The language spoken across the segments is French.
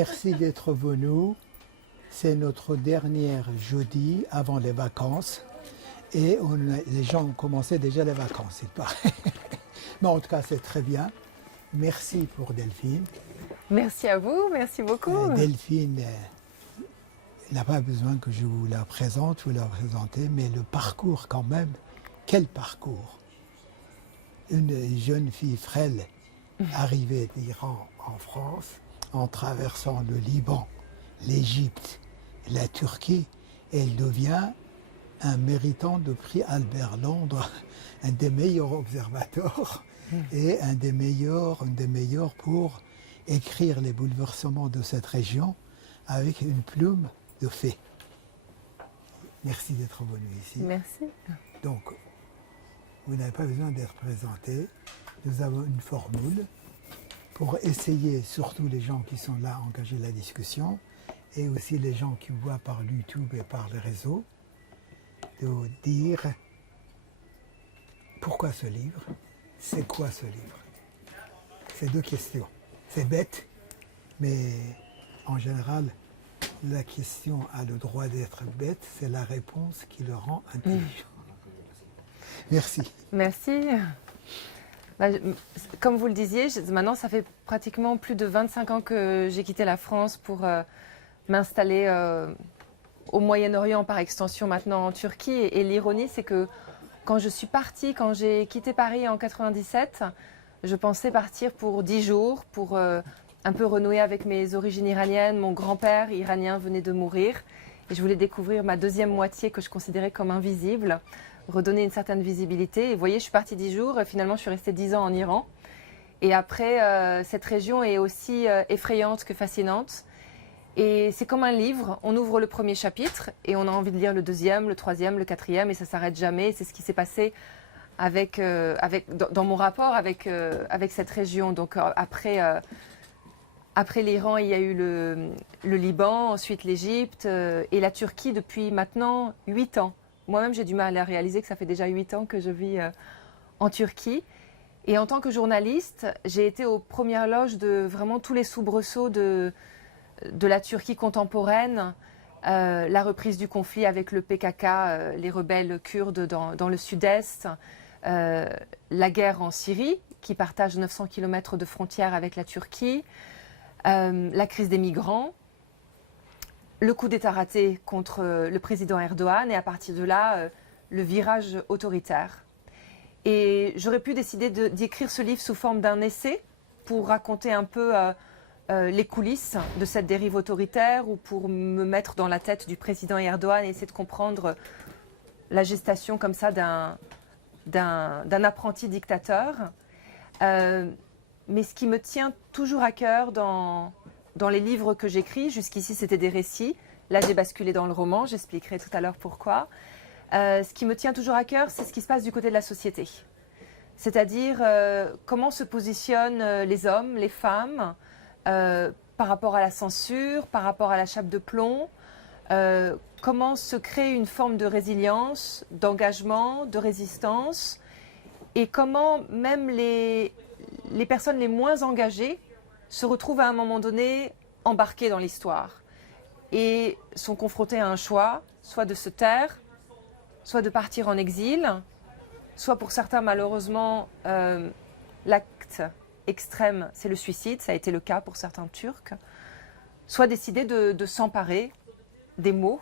Merci d'être venu. C'est notre dernier jeudi avant les vacances. Et les gens ont commencé déjà les vacances, il paraît. Mais en tout cas, c'est très bien. Merci pour Delphine. Merci à vous, merci beaucoup. Delphine, il n'a pas besoin que je vous la présente, vous la présentez, mais le parcours quand même, quel parcours! Une jeune fille frêle arrivée d'Iran en France, en traversant le Liban, l'Égypte, la Turquie, elle devient un méritant de prix Albert Londres, un des meilleurs observateurs et un des meilleurs pour écrire les bouleversements de cette région avec une plume de fée. Merci d'être venu ici. Merci. Donc, vous n'avez pas besoin d'être présenté. Nous avons une formule pour essayer, surtout les gens qui sont là, engager la discussion, et aussi les gens qui voient par YouTube et par les réseaux, de dire pourquoi ce livre, c'est quoi ce livre. C'est deux questions. C'est bête, mais en général, la question a le droit d'être bête, c'est la réponse qui le rend intelligent. Merci. Merci. Comme vous le disiez, maintenant ça fait pratiquement plus de 25 ans que j'ai quitté la France pour m'installer au Moyen-Orient, par extension maintenant en Turquie. Et l'ironie, c'est que quand je suis partie, quand j'ai quitté Paris en 97, je pensais partir pour 10 jours, pour un peu renouer avec mes origines iraniennes. Mon grand-père iranien venait de mourir et je voulais découvrir ma deuxième moitié que je considérais comme invisible, redonner une certaine visibilité. Et vous voyez, je suis partie 10 jours, finalement je suis restée 10 ans en Iran. Et après, cette région est aussi effrayante que fascinante. Et c'est comme un livre, on ouvre le premier chapitre et on a envie de lire le deuxième, le troisième, le quatrième et ça ne s'arrête jamais. C'est ce qui s'est passé dans mon rapport avec cette région. Donc après l'Iran, il y a eu le Liban, ensuite l'Égypte et la Turquie depuis maintenant 8 ans. Moi-même, j'ai du mal à réaliser que ça fait déjà 8 ans que je vis en Turquie. Et en tant que journaliste, j'ai été aux premières loges de vraiment tous les soubresauts de la Turquie contemporaine, la reprise du conflit avec le PKK, les rebelles kurdes dans le sud-est, la guerre en Syrie, qui partage 900 km de frontière avec la Turquie, la crise des migrants, le coup d'État raté contre le président Erdogan et à partir de là, le virage autoritaire. Et j'aurais pu décider d'écrire ce livre sous forme d'un essai pour raconter un peu les coulisses de cette dérive autoritaire ou pour me mettre dans la tête du président Erdogan et essayer de comprendre la gestation comme ça d'un apprenti dictateur. Mais ce qui me tient toujours à cœur dans les livres que j'écris, jusqu'ici c'était des récits, là j'ai basculé dans le roman, j'expliquerai tout à l'heure pourquoi. Ce qui me tient toujours à cœur, c'est ce qui se passe du côté de la société. C'est-à-dire comment se positionnent les hommes, les femmes, par rapport à la censure, par rapport à la chape de plomb, comment se crée une forme de résilience, d'engagement, de résistance, et comment même les personnes les moins engagées se retrouvent à un moment donné embarquées dans l'histoire et sont confrontées à un choix, soit de se taire, soit de partir en exil, soit pour certains malheureusement l'acte extrême c'est le suicide, ça a été le cas pour certains Turcs, soit décider de s'emparer des mots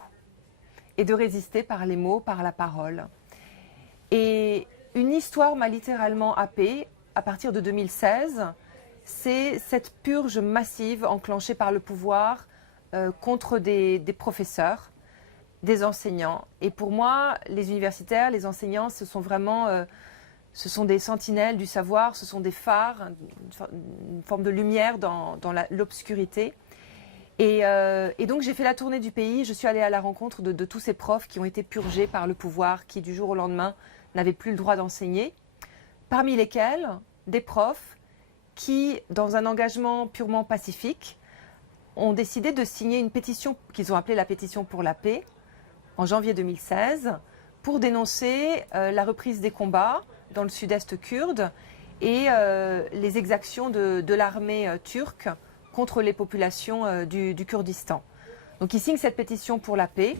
et de résister par les mots, par la parole. Et une histoire m'a littéralement happée à partir de 2016, c'est cette purge massive enclenchée par le pouvoir contre des professeurs, des enseignants. Et pour moi, les universitaires, les enseignants, ce sont des sentinelles du savoir, ce sont des phares, une forme de lumière dans l'obscurité. Et donc j'ai fait la tournée du pays, je suis allée à la rencontre de tous ces profs qui ont été purgés par le pouvoir, qui du jour au lendemain n'avaient plus le droit d'enseigner, parmi lesquels des profs qui, dans un engagement purement pacifique, ont décidé de signer une pétition qu'ils ont appelée la pétition pour la paix, en janvier 2016, pour dénoncer la reprise des combats dans le sud-est kurde et les exactions de l'armée turque contre les populations du Kurdistan. Donc il signe cette pétition pour la paix.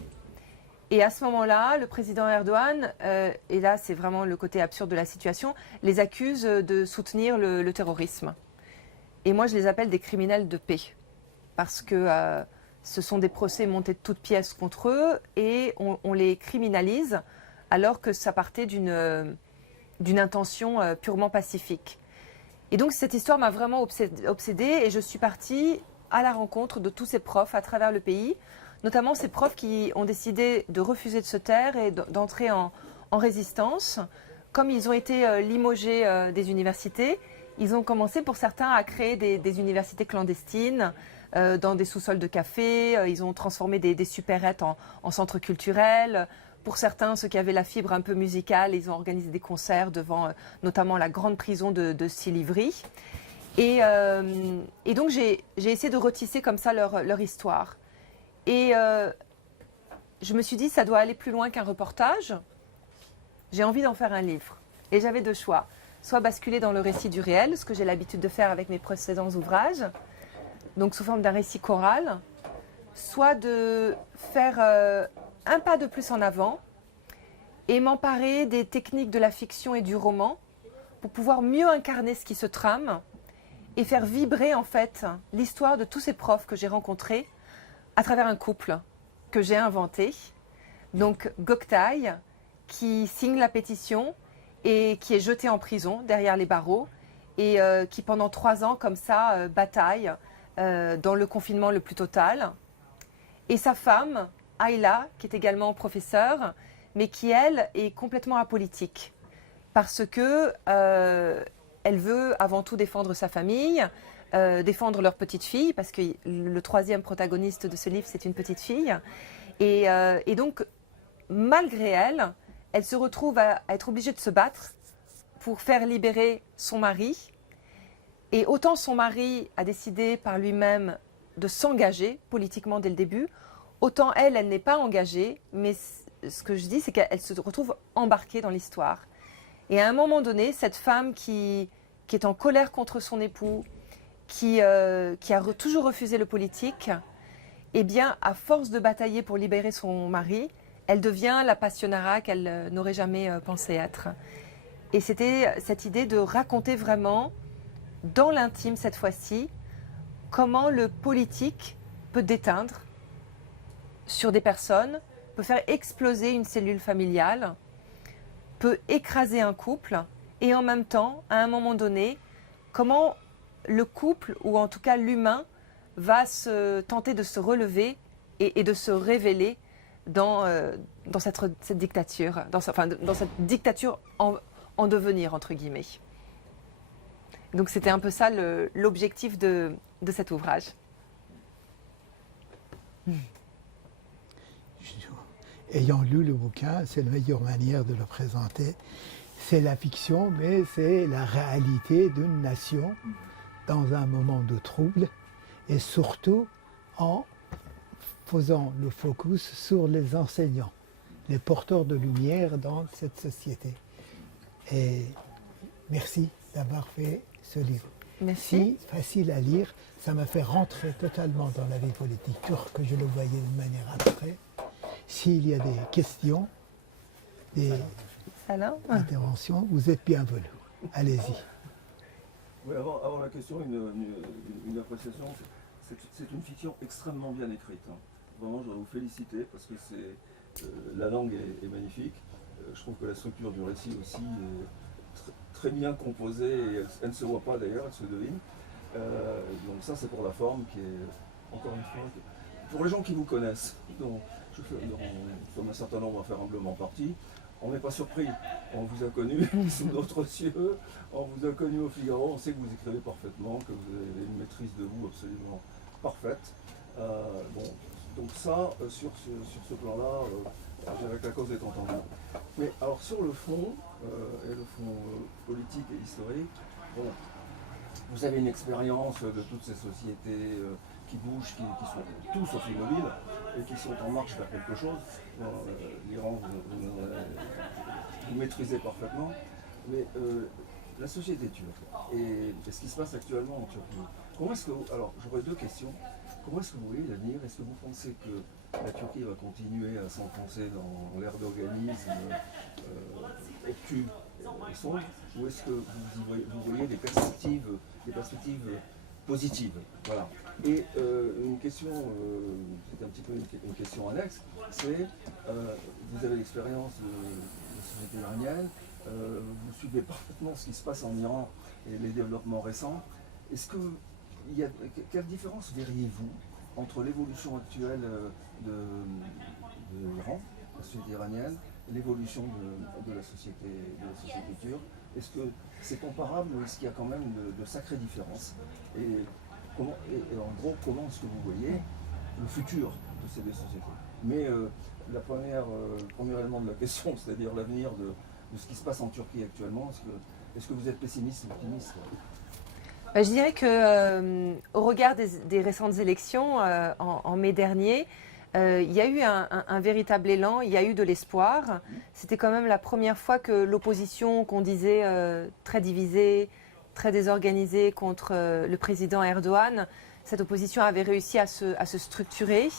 Et à ce moment-là, le président Erdogan, et là c'est vraiment le côté absurde de la situation, les accuse de soutenir le terrorisme. Et moi je les appelle des criminels de paix. Parce que ce sont des procès montés de toutes pièces contre eux et on les criminalise alors que ça partait d'une intention purement pacifique. Et donc cette histoire m'a vraiment obsédée et je suis partie à la rencontre de tous ces profs à travers le pays, notamment ces profs qui ont décidé de refuser de se taire et d'entrer en résistance. Comme ils ont été limogés des universités, ils ont commencé pour certains à créer des universités clandestines dans des sous-sols de café. Ils ont transformé des supérettes en centres culturels. Pour certains, ceux qui avaient la fibre un peu musicale, ils ont organisé des concerts devant notamment la grande prison de Silivri. Et donc j'ai essayé de retisser comme ça leur histoire. Et je me suis dit, ça doit aller plus loin qu'un reportage. J'ai envie d'en faire un livre. Et j'avais deux choix. Soit basculer dans le récit du réel, ce que j'ai l'habitude de faire avec mes précédents ouvrages, donc sous forme d'un récit choral, soit de faire un pas de plus en avant et m'emparer des techniques de la fiction et du roman pour pouvoir mieux incarner ce qui se trame et faire vibrer en fait l'histoire de tous ces profs que j'ai rencontrés à travers un couple que j'ai inventé. Donc Göktay, qui signe la pétition et qui est jeté en prison derrière les barreaux et qui pendant 3 ans comme ça bataille dans le confinement le plus total. Et sa femme, Ayla, qui est également professeure, mais qui elle est complètement apolitique parce que elle veut avant tout défendre sa famille, défendre leur petite fille, parce que le troisième protagoniste de ce livre, c'est une petite fille. Et donc, malgré elle, elle se retrouve à être obligée de se battre pour faire libérer son mari. Et autant son mari a décidé par lui-même de s'engager politiquement dès le début, autant elle n'est pas engagée, mais ce que je dis, c'est qu'elle se retrouve embarquée dans l'histoire. Et à un moment donné, cette femme qui est en colère contre son époux, qui a toujours refusé le politique, eh bien, à force de batailler pour libérer son mari, elle devient la passionnara qu'elle n'aurait jamais pensé être. Et c'était cette idée de raconter vraiment, dans l'intime cette fois-ci, comment le politique peut déteindre sur des personnes, peut faire exploser une cellule familiale, peut écraser un couple, et en même temps, à un moment donné, comment le couple, ou en tout cas l'humain, va tenter de se relever et de se révéler dans cette dictature, dans cette dictature en devenir, entre guillemets. Donc c'était un peu ça l'objectif de cet ouvrage. Ayant lu le bouquin, c'est la meilleure manière de le présenter. C'est la fiction, mais c'est la réalité d'une nation dans un moment de trouble, et surtout en faisant le focus sur les enseignants, les porteurs de lumière dans cette société. Et merci d'avoir fait ce livre. Merci. Si facile à lire, ça m'a fait rentrer totalement dans la vie politique turque, que je le voyais d'une manière abstraite. S'il y a des questions, des interventions, vous êtes bienvenus. Allez-y. Oui, avant la question, une appréciation. C'est une fiction extrêmement bien écrite. Hein. Vraiment, je dois vous féliciter parce que la langue est magnifique. Je trouve que la structure du récit aussi est très bien composée et elle ne se voit pas d'ailleurs, elle se devine. Donc ça, c'est pour la forme qui est, encore une fois, pour les gens qui vous connaissent, dont un certain nombre à faire humblement partie, on n'est pas surpris. On vous a connu sous d'autres cieux, on vous a connu au Figaro, on sait que vous écrivez parfaitement, que vous avez une maîtrise de vous absolument parfaite. Donc ça, sur ce plan-là, je dirais que la cause est entendue. Mais alors sur le fond, et le fond politique et historique, bon, vous avez une expérience de toutes ces sociétés qui bougent, qui sont tous sauf immobiles, et qui sont en marche vers quelque chose. L'Iran, vous maîtrisez parfaitement, mais la société turque et ce qui se passe actuellement en Turquie, comment est-ce que alors j'aurais deux questions. Comment est-ce que vous voyez l'avenir? Est-ce que vous pensez que la Turquie va continuer à s'enfoncer dans l'erdoganisme obtus et sombre, ou est-ce que vous voyez des perspectives positives? Voilà. Et une question, c'est un petit peu une question annexe, c'est vous avez l'expérience de société iranienne, vous suivez parfaitement ce qui se passe en Iran et les développements récents. Quelle différence verriez-vous entre l'évolution actuelle de l'Iran, la société iranienne, et l'évolution de la société turque? Est-ce que c'est comparable ou est-ce qu'il y a quand même de sacrées différences? Et en gros, comment est-ce que vous voyez le futur de ces deux sociétés? Mais le premier élément de la question, c'est-à-dire l'avenir de ce qui se passe en Turquie actuellement, est-ce que vous êtes pessimiste ou optimiste? Je dirais qu'au regard des récentes élections en mai dernier, il y a eu un véritable élan, il y a eu de l'espoir. C'était quand même la première fois que l'opposition, qu'on disait très divisée, très désorganisée contre le président Erdogan, cette opposition avait réussi à se structurer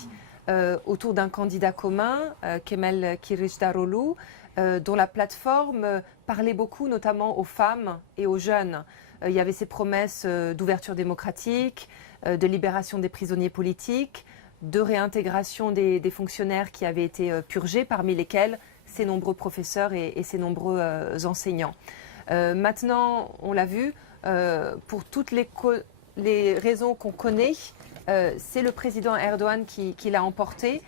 autour d'un candidat commun, Kemal Kılıçdaroğlu, dont la plateforme parlait beaucoup notamment aux femmes et aux jeunes. Il y avait ces promesses d'ouverture démocratique, de libération des prisonniers politiques, de réintégration des fonctionnaires qui avaient été purgés, parmi lesquels ces nombreux professeurs et ces nombreux enseignants. Maintenant, on l'a vu, pour toutes les raisons qu'on connaît, c'est le président Erdogan qui l'a emporté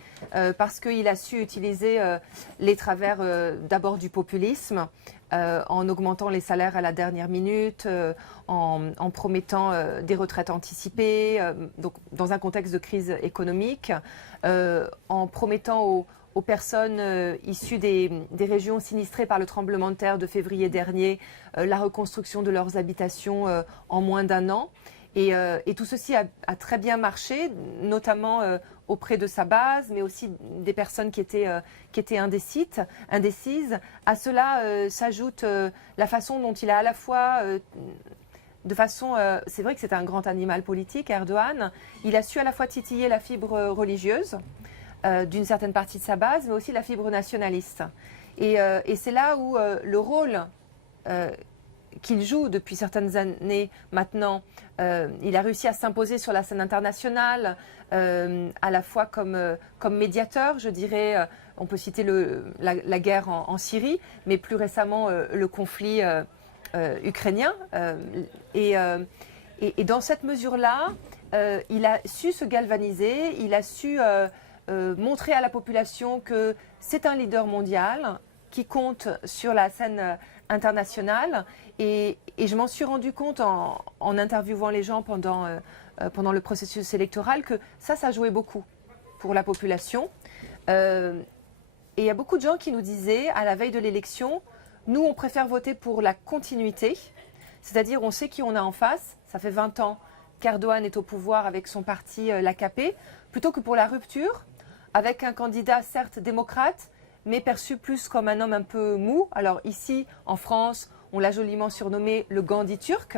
parce qu'il a su utiliser les travers d'abord du populisme, en augmentant les salaires à la dernière minute, en promettant des retraites anticipées, donc dans un contexte de crise économique, en promettant aux personnes issues des régions sinistrées par le tremblement de terre de février dernier la reconstruction de leurs habitations en moins d'un an. Et tout ceci a très bien marché, notamment auprès de sa base, mais aussi des personnes qui étaient indécises. À cela s'ajoute la façon dont il a à la fois, c'est vrai que c'est un grand animal politique, Erdogan, il a su à la fois titiller la fibre religieuse d'une certaine partie de sa base, mais aussi la fibre nationaliste. Et c'est là où le rôle qu'il joue depuis certaines années maintenant, il a réussi à s'imposer sur la scène internationale, à la fois comme médiateur, je dirais. On peut citer la guerre en Syrie, mais plus récemment le conflit ukrainien. Et dans cette mesure-là, il a su se galvaniser, il a su montrer à la population que c'est un leader mondial qui compte sur la scène internationale. Et je m'en suis rendu compte en interviewant les gens pendant le processus électoral que ça jouait beaucoup pour la population. Et il y a beaucoup de gens qui nous disaient à la veille de l'élection, nous on préfère voter pour la continuité, c'est-à-dire on sait qui on a en face, ça fait 20 ans qu'Erdogan est au pouvoir avec son parti l'AKP, plutôt que pour la rupture, avec un candidat certes démocrate, mais perçu plus comme un homme un peu mou. Alors ici, en France, on l'a joliment surnommé le Gandhi turc.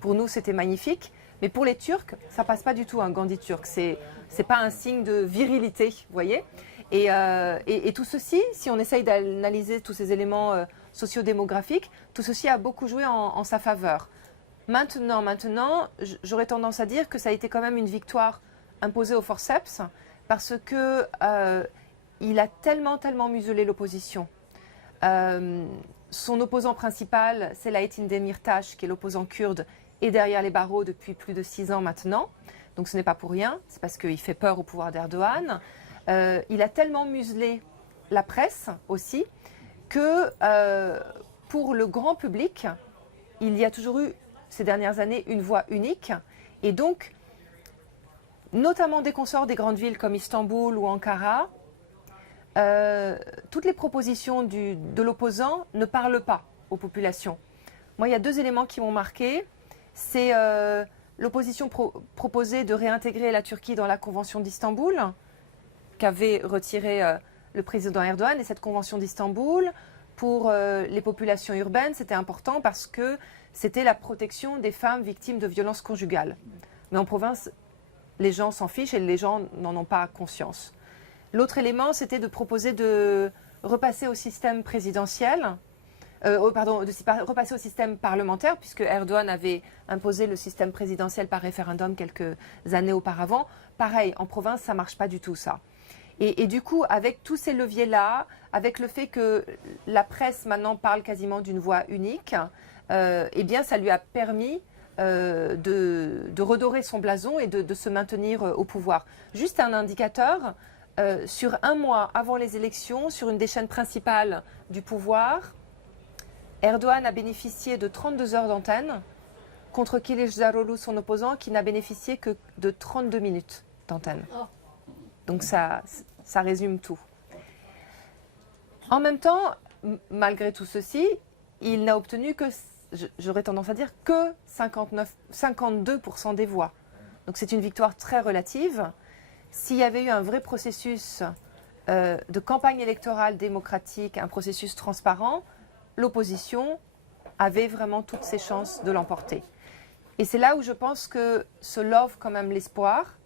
Pour nous, c'était magnifique. Mais pour les Turcs, ça passe pas du tout un Gandhi turc. C'est pas un signe de virilité, vous voyez. Et tout ceci, si on essaye d'analyser tous ces éléments sociodémographiques, tout ceci a beaucoup joué en sa faveur. Maintenant, j'aurais tendance à dire que ça a été quand même une victoire imposée au forceps, parce que il a tellement muselé l'opposition. Son opposant principal, Selahattin Demirtas, qui est l'opposant kurde, est derrière les barreaux depuis plus de 6 ans maintenant. Donc ce n'est pas pour rien, c'est parce qu'il fait peur au pouvoir d'Erdogan. Il a tellement muselé la presse aussi que pour le grand public, il y a toujours eu ces dernières années une voix unique. Et donc, notamment dès qu'on sort des grandes villes comme Istanbul ou Ankara, toutes les propositions de l'opposant ne parlent pas aux populations. Moi, il y a 2 éléments qui m'ont marqué. C'est l'opposition proposait de réintégrer la Turquie dans la Convention d'Istanbul, qu'avait retiré le président Erdogan. Et cette Convention d'Istanbul, pour les populations urbaines, c'était important parce que c'était la protection des femmes victimes de violences conjugales. Mais en province, les gens s'en fichent et les gens n'en ont pas conscience. L'autre élément, c'était de proposer de repasser au système présidentiel, repasser au système parlementaire, puisque Erdogan avait imposé le système présidentiel par référendum quelques années auparavant. Pareil, en province, ça ne marche pas du tout, ça. Et du coup, avec tous ces leviers-là, avec le fait que la presse maintenant parle quasiment d'une voix unique, eh bien, ça lui a permis de redorer son blason et de se maintenir au pouvoir. Juste un indicateur, sur un mois avant les élections, sur une des chaînes principales du pouvoir, Erdogan a bénéficié de 32 heures d'antenne, contre Kılıçdaroğlu, son opposant, qui n'a bénéficié que de 32 minutes d'antenne. Donc ça résume tout. En même temps, malgré tout ceci, il n'a obtenu que, j'aurais tendance à dire, que 52% des voix. Donc c'est une victoire très relative. S'il y avait eu un vrai processus de campagne électorale démocratique, un processus transparent, l'opposition avait vraiment toutes ses chances de l'emporter. Et c'est là où je pense que se love quand même l'espoir,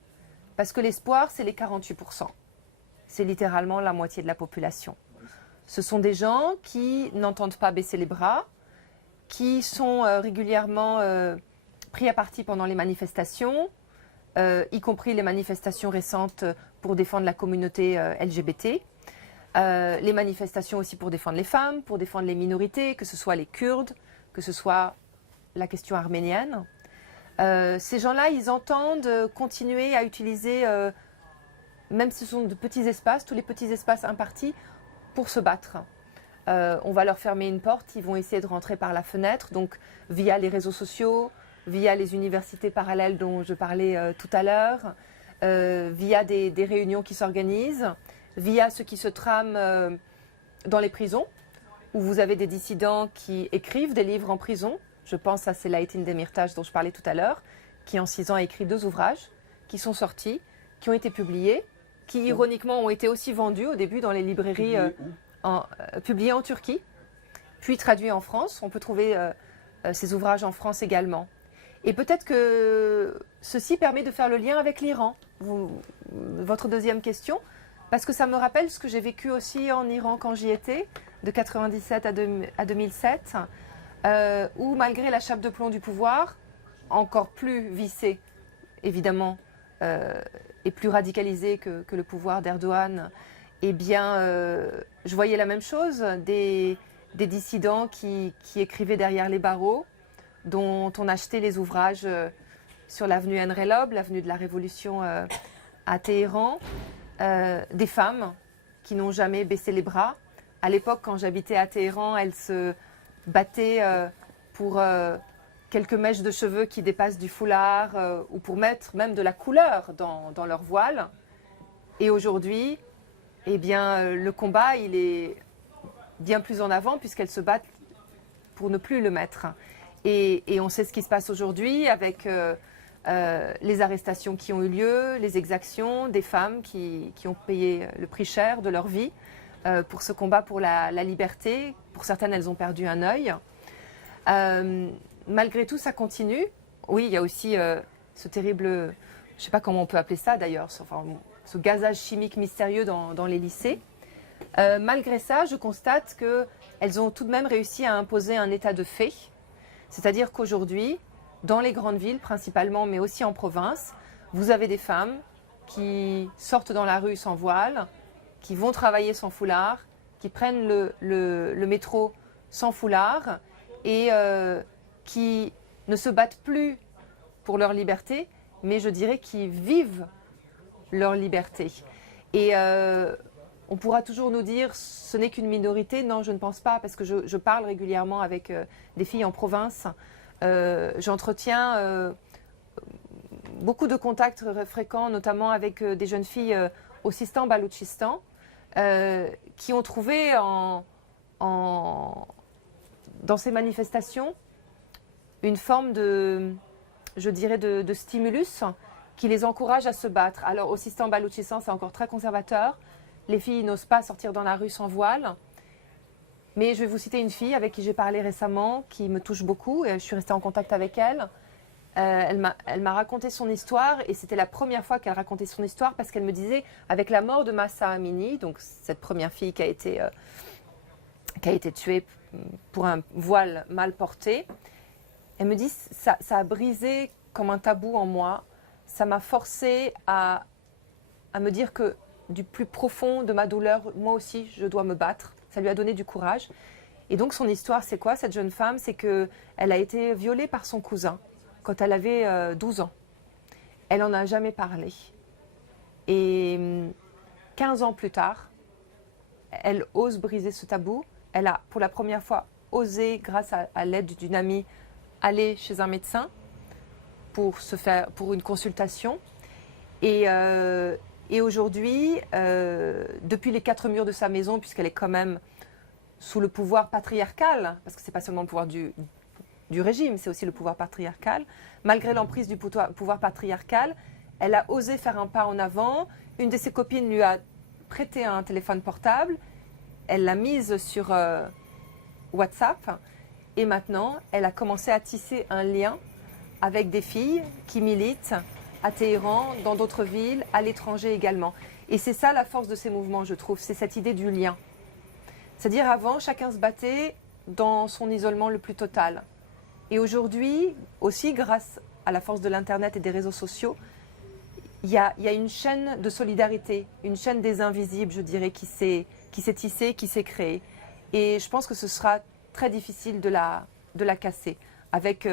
parce que l'espoir, c'est les 48%. C'est littéralement la moitié de la population. Ce sont des gens qui n'entendent pas baisser les bras, qui sont régulièrement pris à partie pendant les manifestations, y compris les manifestations récentes pour défendre la communauté LGBT, les manifestations aussi pour défendre les femmes, pour défendre les minorités, que ce soit les Kurdes, que ce soit la question arménienne. Ces gens-là, ils entendent continuer à utiliser, même si ce sont de petits espaces, tous les petits espaces impartis, pour se battre. On va leur fermer une porte, ils vont essayer de rentrer par la fenêtre, donc via les réseaux sociaux, via les universités parallèles dont je parlais tout à l'heure, via des réunions qui s'organisent, via ce qui se trame dans les prisons, où vous avez des dissidents qui écrivent des livres en prison. Je pense à Selahattin Demirtas dont je parlais tout à l'heure, qui en 6 ans a écrit 2 ouvrages, qui sont sortis, qui ont été publiés, qui ironiquement ont été aussi vendus au début dans les librairies, publiés en Turquie, puis traduits en France. On peut trouver ces ouvrages en France également. Et peut-être que ceci permet de faire le lien avec l'Iran. Votre deuxième question, parce que ça me rappelle ce que j'ai vécu aussi en Iran quand j'y étais, de 1997 à 2007, où malgré la chape de plomb du pouvoir, encore plus vissée, évidemment, et plus radicalisée que le pouvoir d'Erdogan, eh bien, je voyais la même chose, des dissidents qui écrivaient derrière les barreaux, dont on achetait les ouvrages sur l'avenue Enrelob, l'avenue de la Révolution à Téhéran, des femmes qui n'ont jamais baissé les bras. À l'époque, quand j'habitais à Téhéran, elles se battaient pour quelques mèches de cheveux qui dépassent du foulard ou pour mettre même de la couleur dans leur voile. Et aujourd'hui, eh bien, le combat, il est bien plus en avant puisqu'elles se battent pour ne plus le mettre. Et on sait ce qui se passe aujourd'hui avec les arrestations qui ont eu lieu, les exactions des femmes qui ont payé le prix cher de leur vie pour ce combat pour la liberté. Pour certaines, elles ont perdu un œil. Malgré tout, ça continue. Oui, il y a aussi ce terrible, je ne sais pas comment on peut appeler ça d'ailleurs, enfin, ce gazage chimique mystérieux dans les lycées. Malgré ça, je constate qu'elles ont tout de même réussi à imposer un état de fait. C'est-à-dire qu'aujourd'hui, dans les grandes villes principalement, mais aussi en province, vous avez des femmes qui sortent dans la rue sans voile, qui vont travailler sans foulard, qui prennent le métro sans foulard et qui ne se battent plus pour leur liberté, mais je dirais qui vivent leur liberté. Et on pourra toujours nous dire ce n'est qu'une minorité. Non, je ne pense pas, parce que je parle régulièrement avec des filles en province. J'entretiens beaucoup de contacts fréquents, notamment avec des jeunes filles au Sistan-Baloutchistan, qui ont trouvé dans ces manifestations une forme de, je dirais, de stimulus qui les encourage à se battre. Alors au Sistan-Baloutchistan, c'est encore très conservateur. Les filles n'osent pas sortir dans la rue sans voile. Mais je vais vous citer une fille avec qui j'ai parlé récemment, qui me touche beaucoup, et je suis restée en contact avec elle, Elle m'a raconté son histoire et c'était la première fois qu'elle racontait son histoire parce qu'elle me disait, avec la mort de Mahsa Amini, donc cette première fille qui a été tuée pour un voile mal porté, elle me dit, ça a brisé comme un tabou en moi, ça m'a forcé à me dire que du plus profond de ma douleur, moi aussi, je dois me battre. Ça lui a donné du courage. Et donc son histoire, c'est quoi, cette jeune femme? C'est qu'elle a été violée par son cousin quand elle avait 12 ans. Elle n'en a jamais parlé. Et 15 ans plus tard, elle ose briser ce tabou. Elle a, pour la première fois, osé, grâce à l'aide d'une amie, aller chez un médecin pour une consultation. Et aujourd'hui, depuis les 4 murs de sa maison, puisqu'elle est quand même sous le pouvoir patriarcal, parce que ce n'est pas seulement le pouvoir du régime, c'est aussi le pouvoir patriarcal, malgré l'emprise du pouvoir patriarcal, elle a osé faire un pas en avant. Une de ses copines lui a prêté un téléphone portable, elle l'a mise sur WhatsApp, et maintenant, elle a commencé à tisser un lien avec des filles qui militent à Téhéran, dans d'autres villes, à l'étranger également. Et c'est ça la force de ces mouvements, je trouve, c'est cette idée du lien. C'est-à-dire avant, chacun se battait dans son isolement le plus total. Et aujourd'hui, aussi grâce à la force de l'Internet et des réseaux sociaux, il y a une chaîne de solidarité, une chaîne des invisibles, je dirais, qui s'est tissée, qui s'est créée. Et je pense que ce sera très difficile de la casser. Avec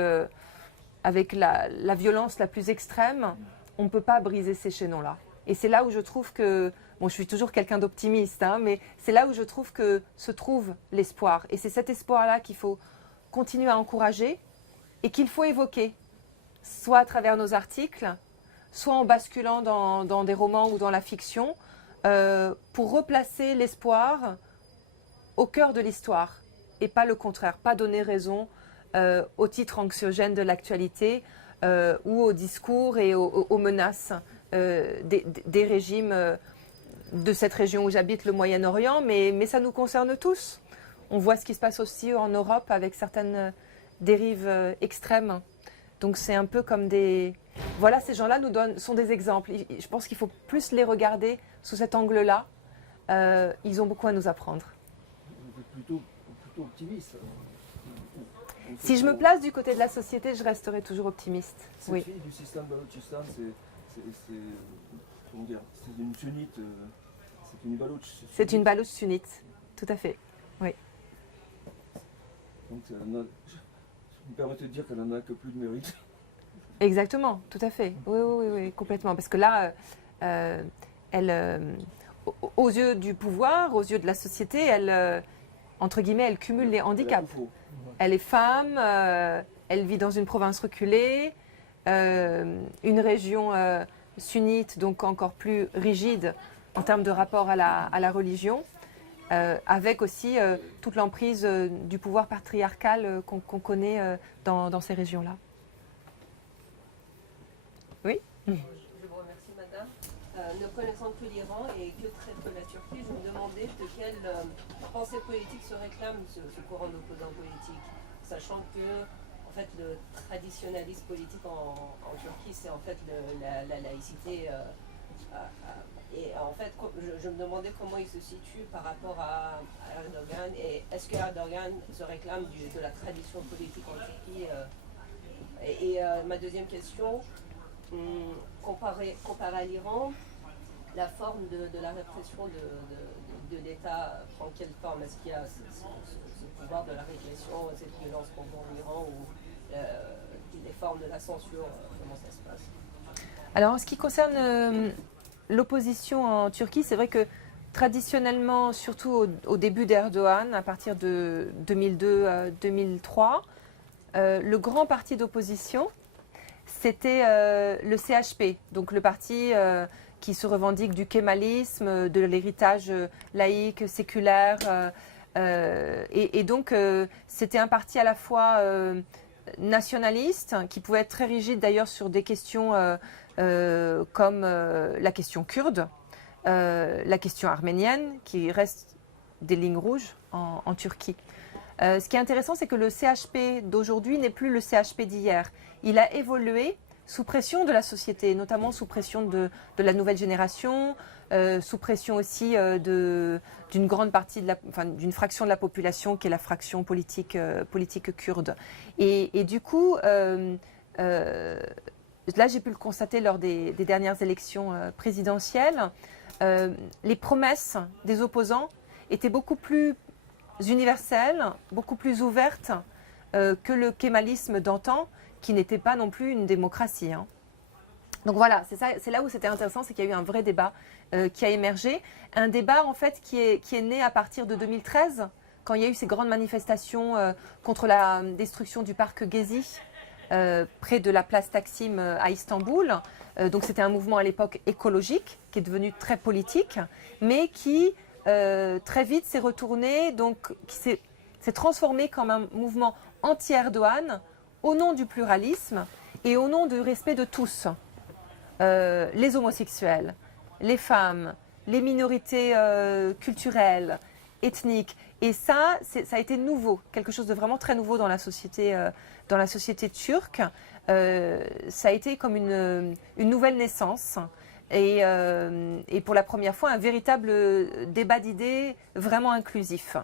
la violence la plus extrême, on ne peut pas briser ces chaînons-là. Et c'est là où je trouve que, bon, je suis toujours quelqu'un d'optimiste, hein, mais c'est là où je trouve que se trouve l'espoir. Et c'est cet espoir-là qu'il faut continuer à encourager et qu'il faut évoquer, soit à travers nos articles, soit en basculant dans des romans ou dans la fiction, pour replacer l'espoir au cœur de l'histoire et pas le contraire, pas donner raison au titre anxiogène de l'actualité ou au discours et aux menaces des régimes de cette région où j'habite, le Moyen-Orient, mais ça nous concerne tous. On voit ce qui se passe aussi en Europe avec certaines dérives extrêmes. Donc c'est un peu comme des... Voilà, ces gens-là sont des exemples. Je pense qu'il faut plus les regarder sous cet angle-là. Ils ont beaucoup à nous apprendre. Vous êtes plutôt optimiste. Si je me place du côté de la société, je resterai toujours optimiste. Cette Oui. fille du Sistan Baloutchistan, comment dire, c'est une sunnite, c'est une baloutche. C'est une baloutche sunnite, tout à fait. Oui. Donc je me permettais de dire qu'elle n'en a que plus de mérite. Exactement, tout à fait. Oui, complètement. Parce que là, aux yeux du pouvoir, aux yeux de la société, elle, entre guillemets, elle cumule les handicaps. Elle est femme, elle vit dans une province reculée, une région sunnite, donc encore plus rigide en termes de rapport à la religion, avec aussi toute l'emprise du pouvoir patriarcal qu'on connaît dans ces régions-là. Oui. Je vous remercie, madame. Ne connaissant que l'Iran et que très peu la Turquie, je me demandais de quelle pensée politique se réclame ce courant d'opposants politiques, sachant que en fait, le traditionnalisme politique en Turquie, c'est en fait la laïcité. Et en fait, je me demandais comment il se situe par rapport à Erdogan, et est-ce que Erdogan se réclame de la tradition politique en Turquie ma deuxième question, comparé à l'Iran, la forme de la répression de l'État prend quelle forme? Est-ce qu'il y a ce pouvoir de la répression, cette violence qu'on voit en Iran, ou les formes de la censure, comment ça se passe? Alors, en ce qui concerne l'opposition en Turquie, c'est vrai que traditionnellement, surtout au début d'Erdogan, à partir de 2002-2003, le grand parti d'opposition, c'était le CHP, donc le parti qui se revendique du kémalisme, de l'héritage laïque, séculaire. Et donc, c'était un parti à la fois nationaliste, qui pouvait être très rigide d'ailleurs sur des questions comme la question kurde, la question arménienne, qui reste des lignes rouges en Turquie. Ce qui est intéressant, c'est que le CHP d'aujourd'hui n'est plus le CHP d'hier. Il a évolué sous pression de la société, notamment sous pression de la nouvelle génération, sous pression aussi d'une grande partie, d'une fraction de la population qui est la fraction politique kurde. Et du coup, là j'ai pu le constater lors des dernières élections présidentielles, les promesses des opposants étaient beaucoup plus universelles, beaucoup plus ouvertes que le kémalisme d'antan, qui n'était pas non plus une démocratie. Hein. Donc voilà, c'est là où c'était intéressant, c'est qu'il y a eu un vrai débat qui a émergé. Un débat en fait qui est né à partir de 2013, quand il y a eu ces grandes manifestations contre la destruction du parc Gezi, près de la place Taksim à Istanbul. Donc c'était un mouvement à l'époque écologique, qui est devenu très politique, mais qui très vite s'est retourné, donc qui s'est transformé comme un mouvement anti-Erdogan, au nom du pluralisme et au nom du respect de tous. Les homosexuels, les femmes, les minorités culturelles, ethniques. Et ça a été nouveau, quelque chose de vraiment très nouveau dans la société turque. Ça a été comme une nouvelle naissance. Et pour la première fois, un véritable débat d'idées vraiment inclusif,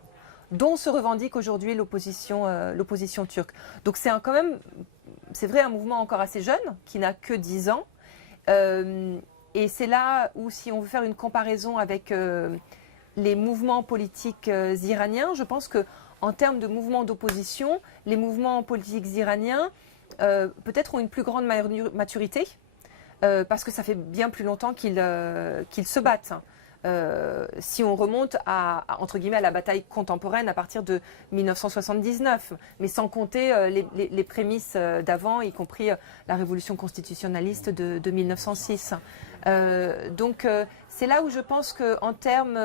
dont se revendique aujourd'hui l'opposition turque. Donc c'est quand même, c'est vrai, un mouvement encore assez jeune, qui n'a que 10 ans. Et c'est là où, si on veut faire une comparaison avec les mouvements politiques iraniens, je pense qu'en termes de mouvements d'opposition, les mouvements politiques iraniens peut-être ont une plus grande maturité, parce que ça fait bien plus longtemps qu'ils se battent. Si on remonte entre guillemets, à la bataille contemporaine à partir de 1979, mais sans compter les prémices d'avant, y compris la révolution constitutionnaliste de 1906. Donc c'est là où je pense qu'en termes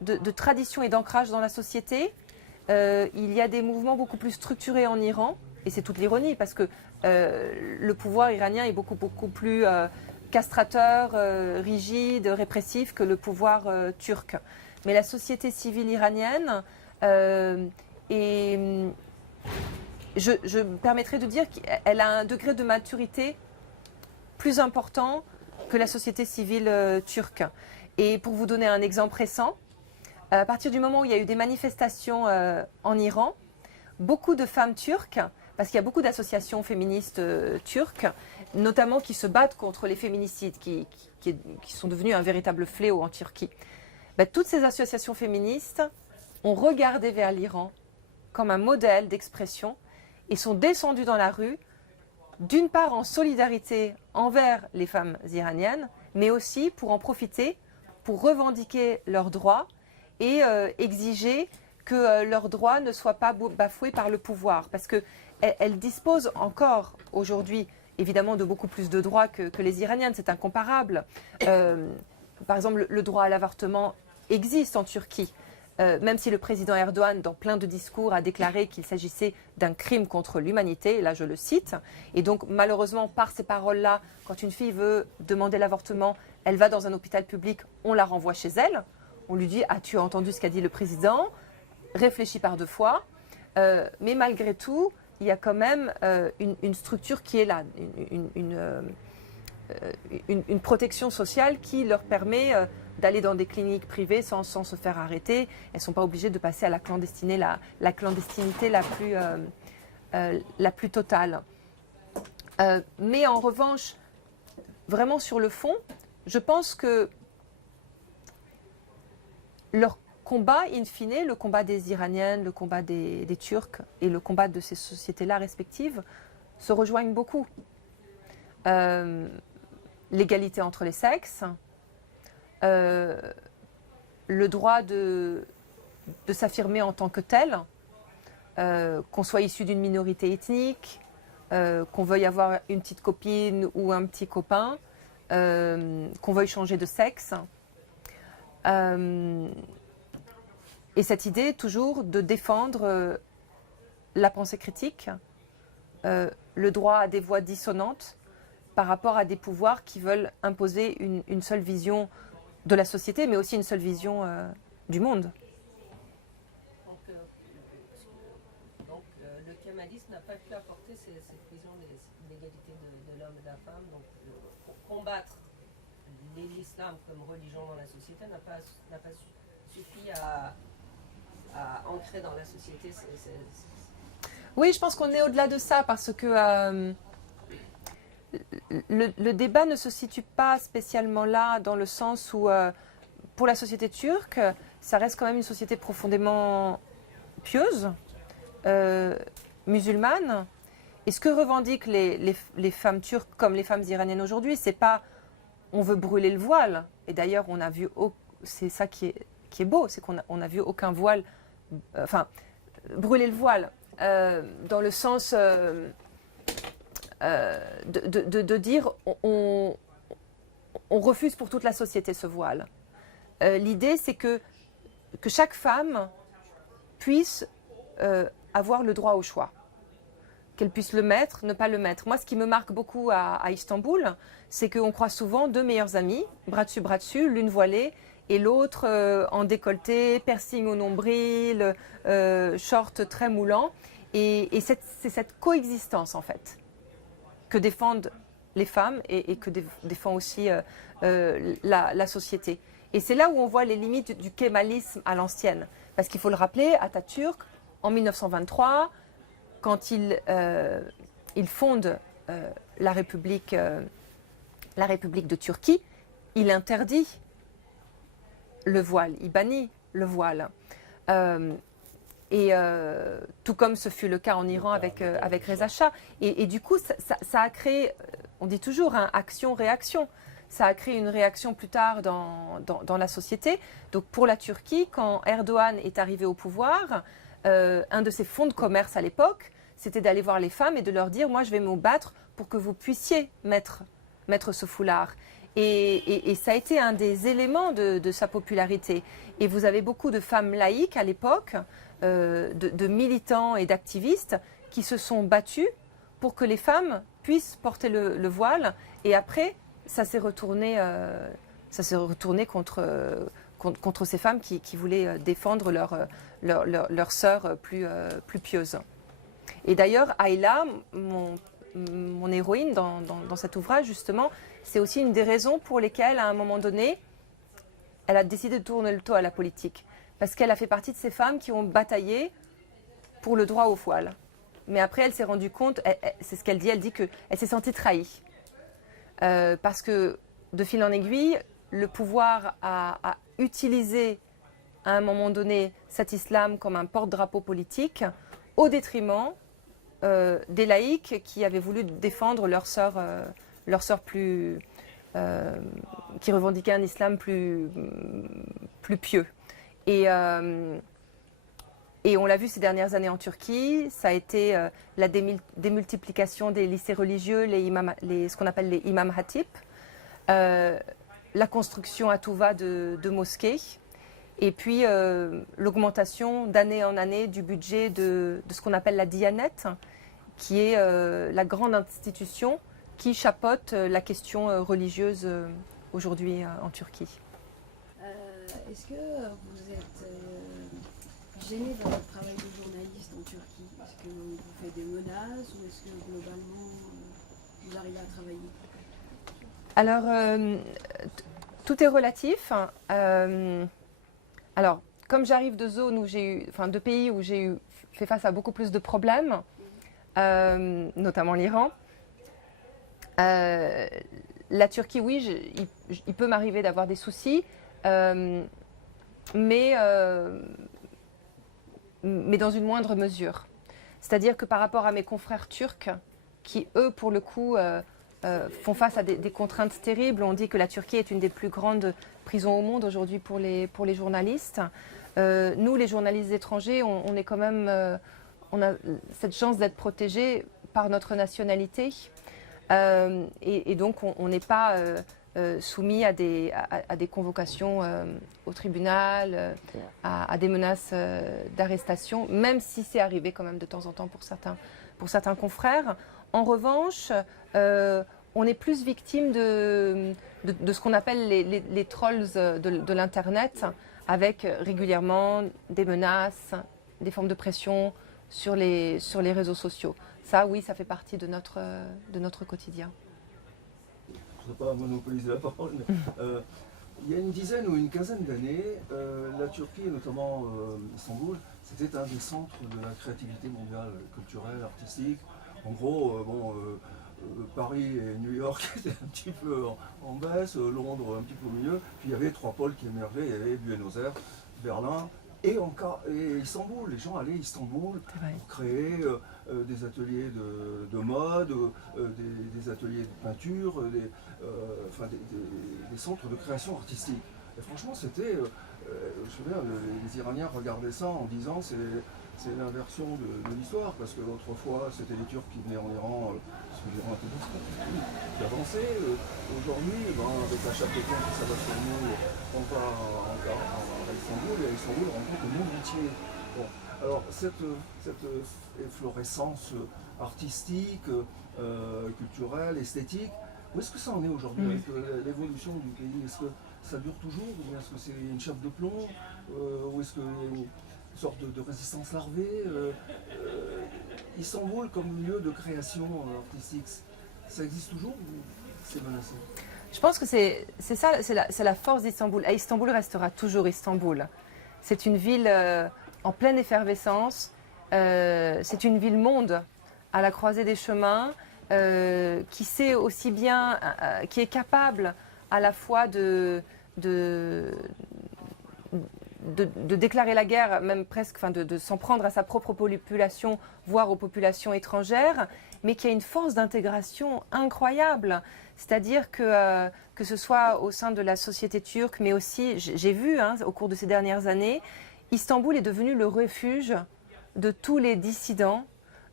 de tradition et d'ancrage dans la société, il y a des mouvements beaucoup plus structurés en Iran, et c'est toute l'ironie, parce que le pouvoir iranien est beaucoup plus castrateur, rigide, répressif que le pouvoir turc. Mais la société civile iranienne, je me permettrais de dire qu'elle a un degré de maturité plus important que la société civile turque. Et pour vous donner un exemple récent, à partir du moment où il y a eu des manifestations en Iran, beaucoup de femmes turques, parce qu'il y a beaucoup d'associations féministes turques, notamment qui se battent contre les féminicides, qui sont devenus un véritable fléau en Turquie. Toutes ces associations féministes ont regardé vers l'Iran comme un modèle d'expression et sont descendues dans la rue, d'une part en solidarité envers les femmes iraniennes, mais aussi pour en profiter, pour revendiquer leurs droits et exiger que leurs droits ne soient pas bafoués par le pouvoir. Parce qu'elles disposent encore aujourd'hui, évidemment, de beaucoup plus de droits que les Iraniennes, c'est incomparable. Par exemple, le droit à l'avortement existe en Turquie, même si le président Erdogan, dans plein de discours, a déclaré qu'il s'agissait d'un crime contre l'humanité, et là je le cite. Et donc, malheureusement, par ces paroles-là, quand une fille veut demander l'avortement, elle va dans un hôpital public, on la renvoie chez elle. On lui dit « As-tu entendu ce qu'a dit le président ? Réfléchis par 2 fois. » Mais malgré tout, il y a quand même une structure qui est là, une protection sociale qui leur permet d'aller dans des cliniques privées sans se faire arrêter. Elles ne sont pas obligées de passer à la clandestinité la plus totale. Mais en revanche, vraiment sur le fond, je pense que leur combat, in fine, le combat des Iraniennes, le combat des Turcs et le combat de ces sociétés-là respectives se rejoignent beaucoup. L'égalité entre les sexes, le droit de s'affirmer en tant que tel, qu'on soit issu d'une minorité ethnique, qu'on veuille avoir une petite copine ou un petit copain, qu'on veuille changer de sexe. Et cette idée toujours de défendre la pensée critique, le droit à des voix dissonantes par rapport à des pouvoirs qui veulent imposer une seule vision de la société, mais aussi une seule vision du monde. Donc, kémalisme n'a pas pu apporter cette vision de l'égalité de l'homme et de la femme. Donc, combattre l'islam comme religion dans la société n'a pas suffi à ancrer dans la société. Oui, je pense qu'on est au-delà de ça parce que le débat ne se situe pas spécialement là dans le sens où, pour la société turque, ça reste quand même une société profondément pieuse, musulmane. Et ce que revendiquent les femmes turques comme les femmes iraniennes aujourd'hui, c'est pas on veut brûler le voile. Et d'ailleurs, on a vu, c'est ça qui est beau, c'est qu'on n'a vu aucun voile, brûler le voile, dans le sens de dire on refuse pour toute la société ce voile. L'idée, c'est que chaque femme puisse avoir le droit au choix, qu'elle puisse le mettre, ne pas le mettre. Moi, ce qui me marque beaucoup à Istanbul, c'est qu'on croit souvent deux meilleures amies, bras dessus, l'une voilée et l'autre en décolleté, piercing au nombril, short très moulant. Et c'est cette coexistence, en fait, que défendent les femmes et que défend aussi la société. Et c'est là où on voit les limites du kémalisme à l'ancienne. Parce qu'il faut le rappeler, Atatürk, en 1923, quand il fonde la République de Turquie, il interdit le voile, il bannit le voile. Tout comme ce fut le cas en Iran avec Reza Shah. Et du coup, ça a créé, on dit toujours, action-réaction. Ça a créé une réaction plus tard dans la société. Donc pour la Turquie, quand Erdogan est arrivé au pouvoir, un de ses fonds de commerce à l'époque, c'était d'aller voir les femmes et de leur dire « moi je vais me battre pour que vous puissiez mettre ce foulard ». Et ça a été un des éléments de sa popularité. Et vous avez beaucoup de femmes laïques à l'époque, de militants et d'activistes qui se sont battus pour que les femmes puissent porter le voile. Et après, ça s'est retourné contre ces femmes qui voulaient défendre leurs sœurs plus pieuses. Et d'ailleurs, Ayla, mon héroïne dans cet ouvrage, justement, c'est aussi une des raisons pour lesquelles, à un moment donné, elle a décidé de tourner le dos à la politique. Parce qu'elle a fait partie de ces femmes qui ont bataillé pour le droit au voile. Mais après, elle s'est rendue compte, c'est ce qu'elle dit qu'elle s'est sentie trahie. Parce que, de fil en aiguille, le pouvoir a utilisé, à un moment donné, cet islam comme un porte-drapeau politique, au détriment des laïcs qui avaient voulu défendre leurs sœurs plus... qui revendiquaient un islam plus pieux. Et on l'a vu ces dernières années en Turquie, ça a été la démultiplication des lycées religieux, ce qu'on appelle les imams hatip, la construction à tout va de mosquées, et puis l'augmentation d'année en année du budget de ce qu'on appelle la Diyanet, qui est la grande institution qui chapeaute la question religieuse aujourd'hui en Turquie. Est-ce que vous êtes gêné dans votre travail de journaliste en Turquie? Est-ce que vous faites des menaces ou est-ce que globalement vous arrivez à travailler? Alors, tout est relatif. Alors, comme j'arrive de zones où de pays où j'ai fait face à beaucoup plus de problèmes, notamment l'Iran, la Turquie, oui, il peut m'arriver d'avoir des soucis, mais dans une moindre mesure. C'est-à-dire que par rapport à mes confrères turcs, qui eux, pour le coup, font face à des contraintes terribles, on dit que la Turquie est une des plus grandes prisons au monde aujourd'hui pour les journalistes. Nous, les journalistes étrangers, on est quand même, on a cette chance d'être protégés par notre nationalité. Et donc, on n'est pas soumis à des convocations au tribunal, à des menaces d'arrestation, même si c'est arrivé quand même de temps en temps pour certains confrères. En revanche, on est plus victime de ce qu'on appelle les trolls de l'Internet, avec régulièrement des menaces, des formes de pression sur les réseaux sociaux. Ça, oui, ça fait partie de notre quotidien. Je ne voudrais pas monopoliser la parole, mais il y a une dizaine ou une quinzaine d'années, la Turquie, et notamment Istanbul, c'était un des centres de la créativité mondiale, culturelle, artistique. En gros, Paris et New York étaient un petit peu en baisse, Londres un petit peu au milieu, puis il y avait trois pôles qui émergeaient, il y avait Buenos Aires, Berlin et Istanbul. Les gens allaient à Istanbul pour créer des ateliers de mode, des ateliers de peinture, des centres de création artistique. Et franchement, c'était, je me souviens, les Iraniens regardaient ça en disant c'est l'inversion de l'histoire, parce que autrefois c'était les Turcs qui venaient en Iran, parce que l'Iran était qui avançait. Aujourd'hui, avec la Pékin qui s'abat sur nous, on va à Istanbul, et à Istanbul on rencontre le monde entier. Bon, alors cette efflorescence artistique, culturelle, esthétique, où est-ce que ça en est aujourd'hui avec l'évolution du pays? Est-ce que ça dure toujours, ou bien est-ce que c'est une chape de plomb, ou est-ce qu'il y a une sorte de résistance larvée? Istanbul comme lieu de création artistique, ça existe toujours ou c'est menacé? Je pense que c'est ça, c'est la force d'Istanbul. Et Istanbul restera toujours Istanbul. C'est une ville en pleine effervescence. C'est une ville monde à la croisée des chemins, qui sait aussi bien, qui est capable à la fois de déclarer la guerre, même presque, enfin de s'en prendre à sa propre population, voire aux populations étrangères, mais qui a une force d'intégration incroyable. C'est-à-dire que ce soit au sein de la société turque, mais aussi, j'ai vu au cours de ces dernières années, Istanbul est devenu le refuge de tous les dissidents,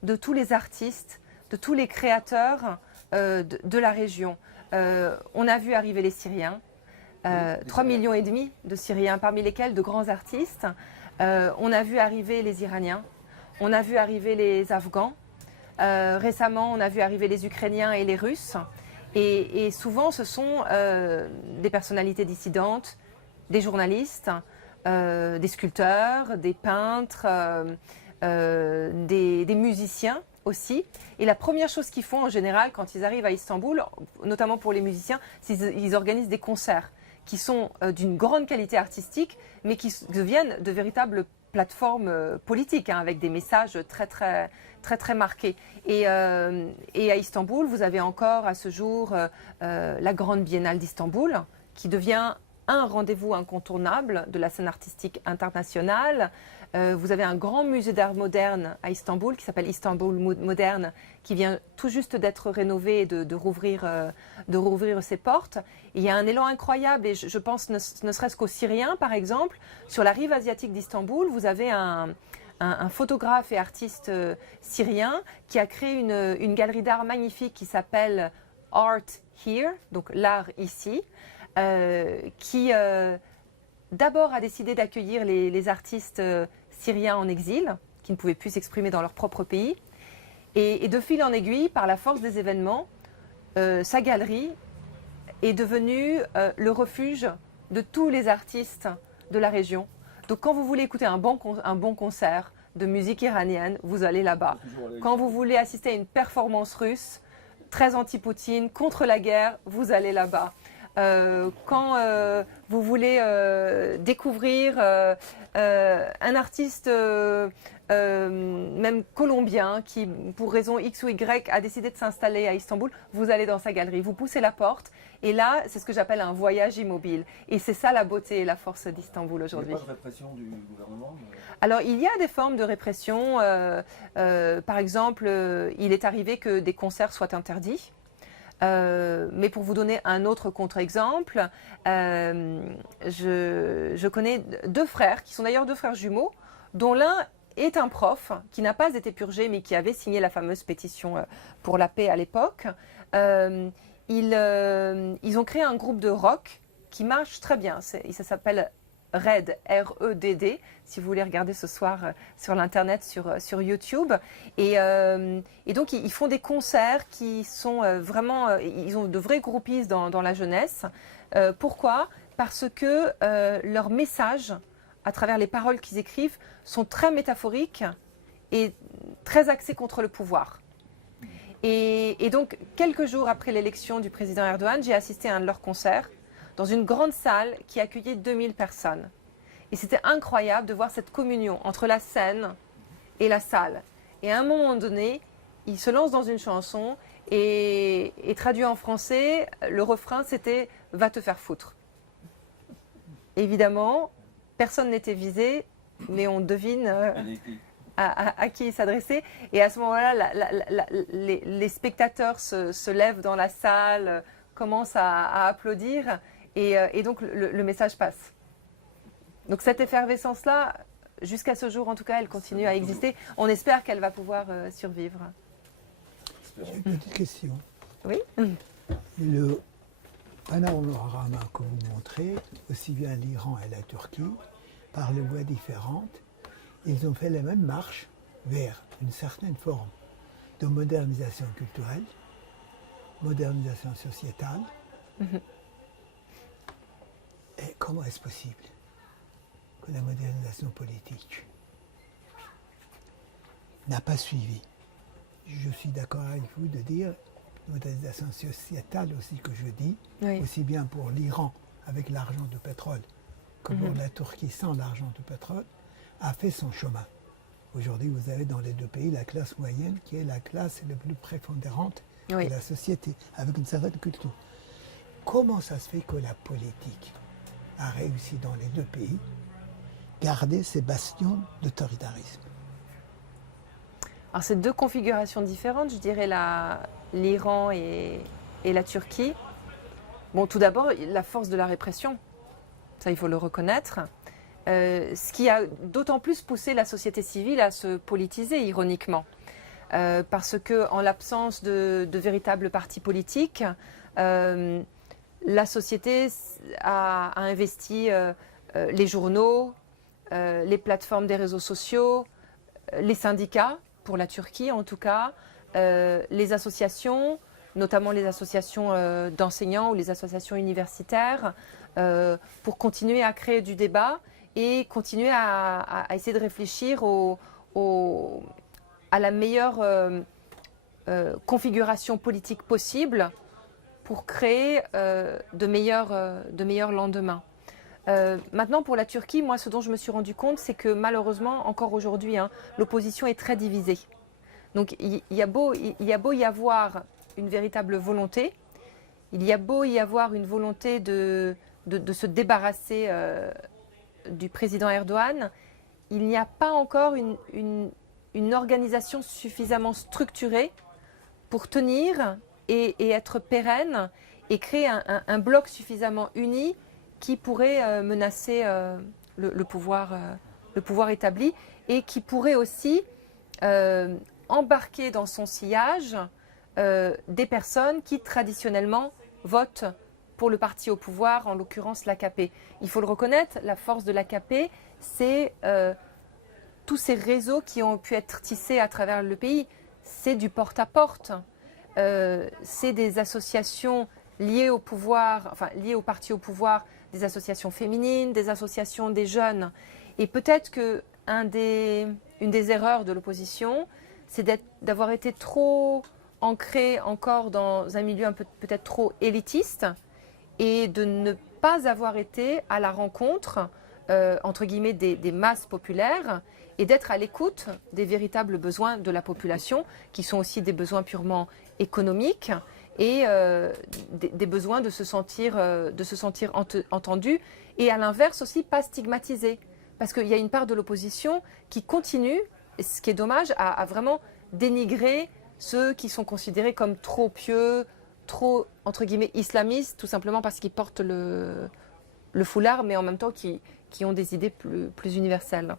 de tous les artistes, de tous les créateurs de la région. On a vu arriver les Syriens, 3,5 millions de Syriens, parmi lesquels de grands artistes. On a vu arriver les Iraniens, on a vu arriver les Afghans. Récemment, on a vu arriver les Ukrainiens et les Russes. Et souvent, ce sont des personnalités dissidentes, des journalistes, des sculpteurs, des peintres, des musiciens aussi. Et la première chose qu'ils font en général quand ils arrivent à Istanbul, notamment pour les musiciens, c'est qu'ils organisent des concerts qui sont d'une grande qualité artistique, mais qui deviennent de véritables plateformes politiques, avec des messages très marqués. Et à Istanbul, vous avez encore à ce jour la Grande Biennale d'Istanbul, qui devient un rendez-vous incontournable de la scène artistique internationale. Vous avez un grand musée d'art moderne à Istanbul qui s'appelle Istanbul Moderne, qui vient tout juste d'être rénové et de rouvrir ses portes. Et il y a un élan incroyable, et je pense ne serait-ce qu'aux Syriens, par exemple. Sur la rive asiatique d'Istanbul, vous avez un photographe et artiste syrien qui a créé une galerie d'art magnifique qui s'appelle Art Here, donc l'art ici, qui d'abord a décidé d'accueillir les artistes syriens en exil, qui ne pouvaient plus s'exprimer dans leur propre pays. Et de fil en aiguille, par la force des événements, sa galerie est devenue le refuge de tous les artistes de la région. Donc quand vous voulez écouter un bon concert de musique iranienne, vous allez là-bas. Quand vous voulez assister à une performance russe, très anti-Poutine, contre la guerre, vous allez là-bas. Quand vous voulez découvrir un artiste même colombien qui, pour raison X ou Y, a décidé de s'installer à Istanbul, vous allez dans sa galerie, vous poussez la porte, et là, c'est ce que j'appelle un voyage immobile. Et c'est ça la beauté et la force d'Istanbul aujourd'hui. Il n'y a pas de répression du gouvernement Alors, il y a des formes de répression. Par exemple, il est arrivé que des concerts soient interdits. Mais pour vous donner un autre contre-exemple, je connais deux frères, qui sont d'ailleurs deux frères jumeaux, dont l'un est un prof qui n'a pas été purgé, mais qui avait signé la fameuse pétition pour la paix à l'époque. Ils ont créé un groupe de rock qui marche très bien. Ça s'appelle RED, R-E-D-D, si vous voulez regarder ce soir sur l'internet, sur YouTube. Et donc, ils font des concerts qui sont vraiment... Ils ont de vrais groupies dans la jeunesse. Pourquoi ? Parce que leurs messages, à travers les paroles qu'ils écrivent, sont très métaphoriques est très axé contre le pouvoir. Et donc, quelques jours après l'élection du président Erdogan, j'ai assisté à un de leurs concerts dans une grande salle qui accueillait 2000 personnes. Et c'était incroyable de voir cette communion entre la scène et la salle. Et à un moment donné, il se lance dans une chanson et traduit en français, le refrain c'était « Va te faire foutre ». Évidemment, personne n'était visé, mais on devine à qui il s'adressait. Et à ce moment-là, les spectateurs se lèvent dans la salle, commencent à applaudir et donc le message passe. Donc cette effervescence-là, jusqu'à ce jour en tout cas, elle continue à exister. On espère qu'elle va pouvoir survivre. J'ai une petite question. Oui. Le panorama que vous montrez, aussi bien l'Iran et la Turquie, par les voies différentes, ils ont fait la même marche vers une certaine forme de modernisation culturelle, modernisation sociétale. Et comment est-ce possible que la modernisation politique n'a pas suivi? Je suis d'accord avec vous de dire modernisation sociétale aussi que je dis, Oui. aussi bien pour l'Iran avec l'argent du pétrole que pour la Turquie sans l'argent du pétrole, a fait son chemin. Aujourd'hui, vous avez dans les deux pays la classe moyenne qui est la classe la plus prépondérante Oui. de la société, avec une certaine culture. Comment ça se fait que la politique a réussi dans les deux pays garder ces bastions d'autoritarisme? Alors c'est deux configurations différentes, je dirais l'Iran et la Turquie. Bon, tout d'abord, la force de la répression, ça il faut le reconnaître. Ce qui a d'autant plus poussé la société civile à se politiser, ironiquement. Parce qu'en l'absence de véritables partis politiques, la société a investi les journaux, les plateformes des réseaux sociaux, les syndicats, pour la Turquie en tout cas, les associations, notamment les associations d'enseignants ou les associations universitaires, pour continuer à créer du débat et continuer à essayer de réfléchir à la meilleure configuration politique possible pour créer de meilleurs lendemains. Maintenant, pour la Turquie, moi, ce dont je me suis rendu compte, c'est que malheureusement, encore aujourd'hui, l'opposition est très divisée. Donc, il y a beau y avoir une véritable volonté, il y a beau y avoir une volonté de se débarrasser du président Erdogan, il n'y a pas encore une organisation suffisamment structurée pour tenir et être pérenne et créer un bloc suffisamment uni qui pourrait menacer le pouvoir établi et qui pourrait aussi embarquer dans son sillage des personnes qui traditionnellement votent pour le parti au pouvoir, en l'occurrence l'AKP. Il faut le reconnaître, la force de l'AKP, c'est tous ces réseaux qui ont pu être tissés à travers le pays. C'est du porte-à-porte, c'est des associations liées au pouvoir, enfin liées au parti au pouvoir, des associations féminines, des associations des jeunes. Et peut-être qu'une des erreurs de l'opposition, c'est d'avoir été trop ancré encore dans un milieu un peu peut-être trop élitiste et de ne pas avoir été à la rencontre, entre guillemets, des masses populaires et d'être à l'écoute des véritables besoins de la population, qui sont aussi des besoins purement économiques et des besoins de se sentir entendu et à l'inverse aussi pas stigmatisé. Parce qu'il y a une part de l'opposition qui continue, ce qui est dommage, à vraiment dénigrer ceux qui sont considérés comme trop pieux, trop, entre guillemets, islamistes, tout simplement parce qu'ils portent le foulard, mais en même temps qui ont des idées plus universelles.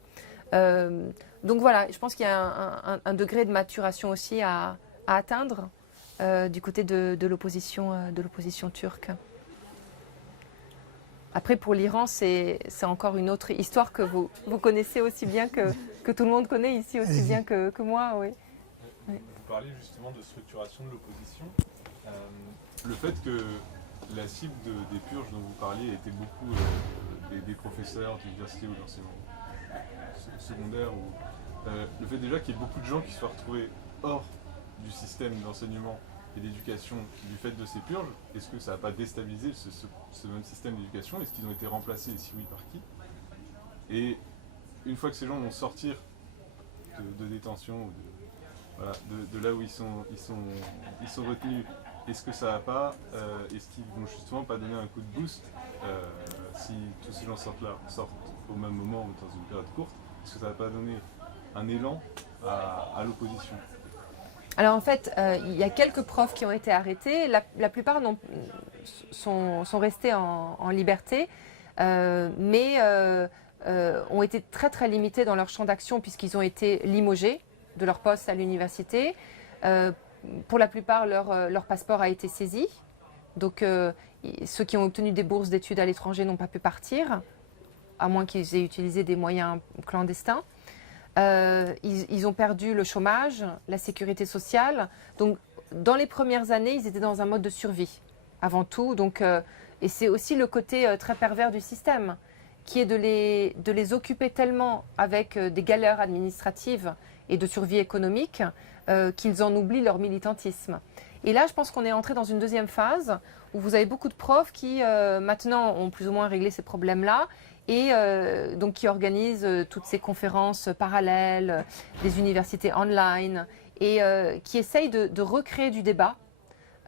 Donc voilà, je pense qu'il y a un degré de maturation aussi à atteindre du côté de l'opposition turque. Après, pour l'Iran, c'est encore une autre histoire que vous connaissez aussi bien que tout le monde connaît ici, aussi bien que moi. Oui. Vous parlez justement de structuration de l'opposition. Le fait que la cible des purges dont vous parliez était beaucoup des professeurs d'université ou d'enseignement. secondaire, le fait déjà qu'il y ait beaucoup de gens qui se soient retrouvés hors du système d'enseignement et d'éducation du fait de ces purges, est-ce que ça n'a pas déstabilisé ce même système d'éducation? Est-ce qu'ils ont été remplacés, et si oui, par qui? Et une fois que ces gens vont sortir de détention, de là où ils sont retenus, est-ce que ça va pas, est-ce qu'ils vont justement pas donner un coup de boost si tous ces gens sortent au même moment ou dans une période courte? Est-ce que ça va pas donner un élan à l'opposition? Alors en fait, il y a quelques profs qui ont été arrêtés. La plupart sont restés en liberté, mais ont été très très limités dans leur champ d'action puisqu'ils ont été limogés de leur poste à l'université. Pour la plupart, leur passeport a été saisi. Donc ceux qui ont obtenu des bourses d'études à l'étranger n'ont pas pu partir, à moins qu'ils aient utilisé des moyens clandestins. Ils ont perdu le chômage, la sécurité sociale. Donc, dans les premières années, ils étaient dans un mode de survie, avant tout. Donc, et c'est aussi le côté très pervers du système, qui est de les occuper tellement avec des galères administratives et de survie économique qu'ils en oublient leur militantisme. Et là, je pense qu'on est entré dans une deuxième phase où vous avez beaucoup de profs qui, maintenant, ont plus ou moins réglé ces problèmes-là et donc qui organisent toutes ces conférences parallèles, des universités online et qui essayent de recréer du débat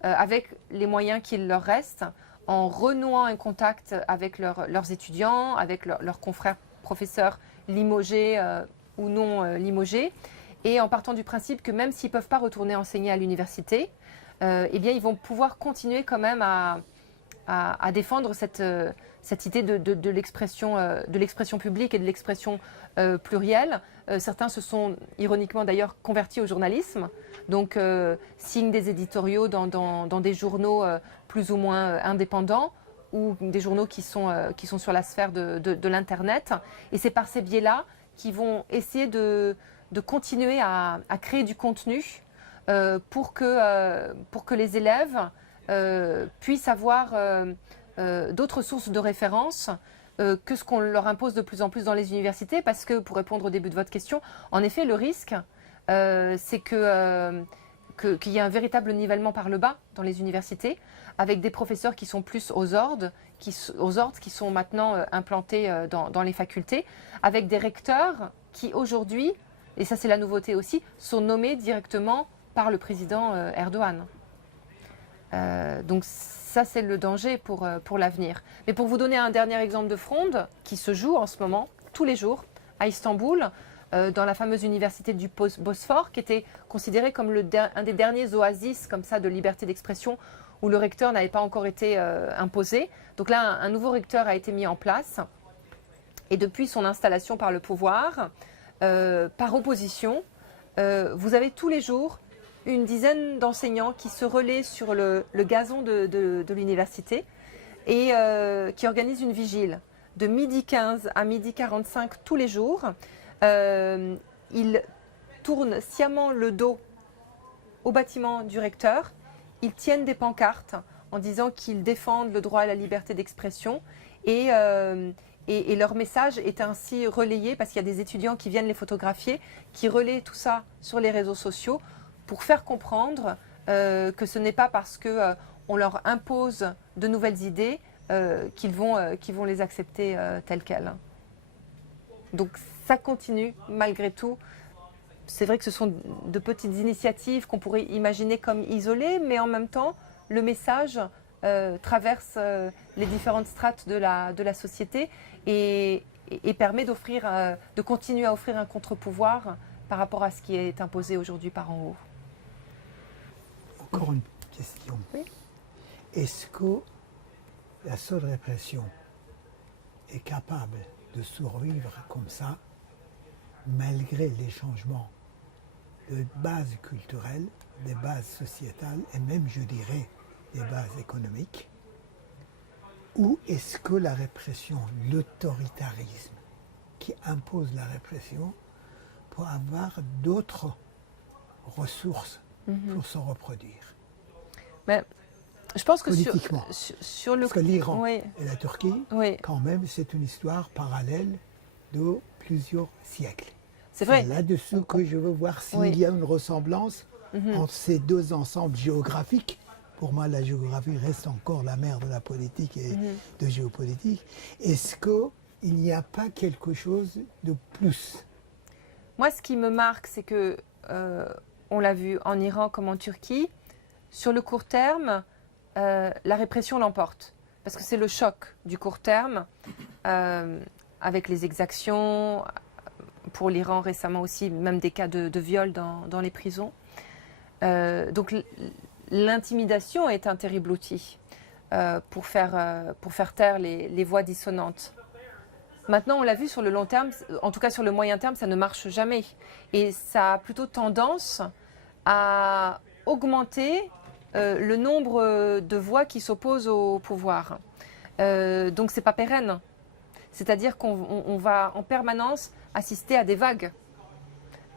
avec les moyens qu'il leur reste en renouant un contact avec leurs étudiants, avec leurs confrères professeurs limogés ou non limogés et en partant du principe que même s'ils ne peuvent pas retourner enseigner à l'université, eh bien, ils vont pouvoir continuer quand même à défendre cette idée de l'expression publique et de l'expression plurielle. Certains se sont ironiquement d'ailleurs convertis au journalisme, donc signent des éditoriaux dans des journaux plus ou moins indépendants ou des journaux qui sont sur la sphère de l'Internet. Et c'est par ces biais-là qu'ils vont essayer de continuer à créer du contenu pour que les élèves puissent avoir d'autres sources de référence que ce qu'on leur impose de plus en plus dans les universités, parce que, pour répondre au début de votre question, en effet, le risque, c'est qu'il y ait un véritable nivellement par le bas dans les universités, avec des professeurs qui sont plus aux ordres, qui sont maintenant implantés dans les facultés, avec des recteurs qui aujourd'hui, et ça c'est la nouveauté aussi, sont nommés directement par le président Erdogan. Donc ça c'est le danger pour l'avenir. Mais pour vous donner un dernier exemple de fronde qui se joue en ce moment, tous les jours, à Istanbul, dans la fameuse université du Bosphore, qui était considérée comme un des derniers oasis comme ça, de liberté d'expression, où le recteur n'avait pas encore été imposé. Donc là, un nouveau recteur a été mis en place. Et depuis son installation par le pouvoir, par opposition, vous avez tous les jours une dizaine d'enseignants qui se relaient sur le gazon de l'université et qui organisent une vigile de 12h15 à 12h45 tous les jours. Ils tournent sciemment le dos au bâtiment du recteur. Ils tiennent des pancartes en disant qu'ils défendent le droit à la liberté d'expression et leur message est ainsi relayé parce qu'il y a des étudiants qui viennent les photographier, qui relaient tout ça sur les réseaux sociaux pour faire comprendre que ce n'est pas parce qu'on leur impose de nouvelles idées qu'ils vont les accepter telles quelles. Donc ça continue malgré tout. C'est vrai que ce sont de petites initiatives qu'on pourrait imaginer comme isolées, mais en même temps, le message traverse les différentes strates de la société et permet de continuer à offrir un contre-pouvoir par rapport à ce qui est imposé aujourd'hui par en haut. Encore une question. Oui. Est-ce que la seule répression est capable de survivre comme ça, malgré les changements de base culturelle, des bases sociétales et même, je dirais, des bases économiques? Ou est-ce que la répression, l'autoritarisme qui impose la répression pour avoir d'autres ressources pour se reproduire? Mais je pense que politiquement. sur le... Parce que l'Iran Oui. et la Turquie, Oui. quand même, c'est une histoire parallèle de plusieurs siècles. C'est vrai. C'est là-dessus que je veux voir s'il Oui. y a une ressemblance Mhm. entre ces deux ensembles géographiques. Pour moi, la géographie reste encore la mère de la politique et Mhm. de géopolitique. Est-ce qu'il n'y a pas quelque chose de plus? Moi, ce qui me marque, c'est que, on l'a vu en Iran comme en Turquie, sur le court terme, la répression l'emporte. Parce que c'est le choc du court terme, avec les exactions, pour l'Iran récemment aussi, même des cas de viol dans les prisons. Donc l'intimidation est un terrible outil pour faire taire les voix dissonantes. Maintenant, on l'a vu sur le long terme, en tout cas sur le moyen terme, ça ne marche jamais. Et ça a plutôt tendance à augmenter le nombre de voix qui s'opposent au pouvoir. Donc c'est pas pérenne. C'est-à-dire qu'on va en permanence assister à des vagues,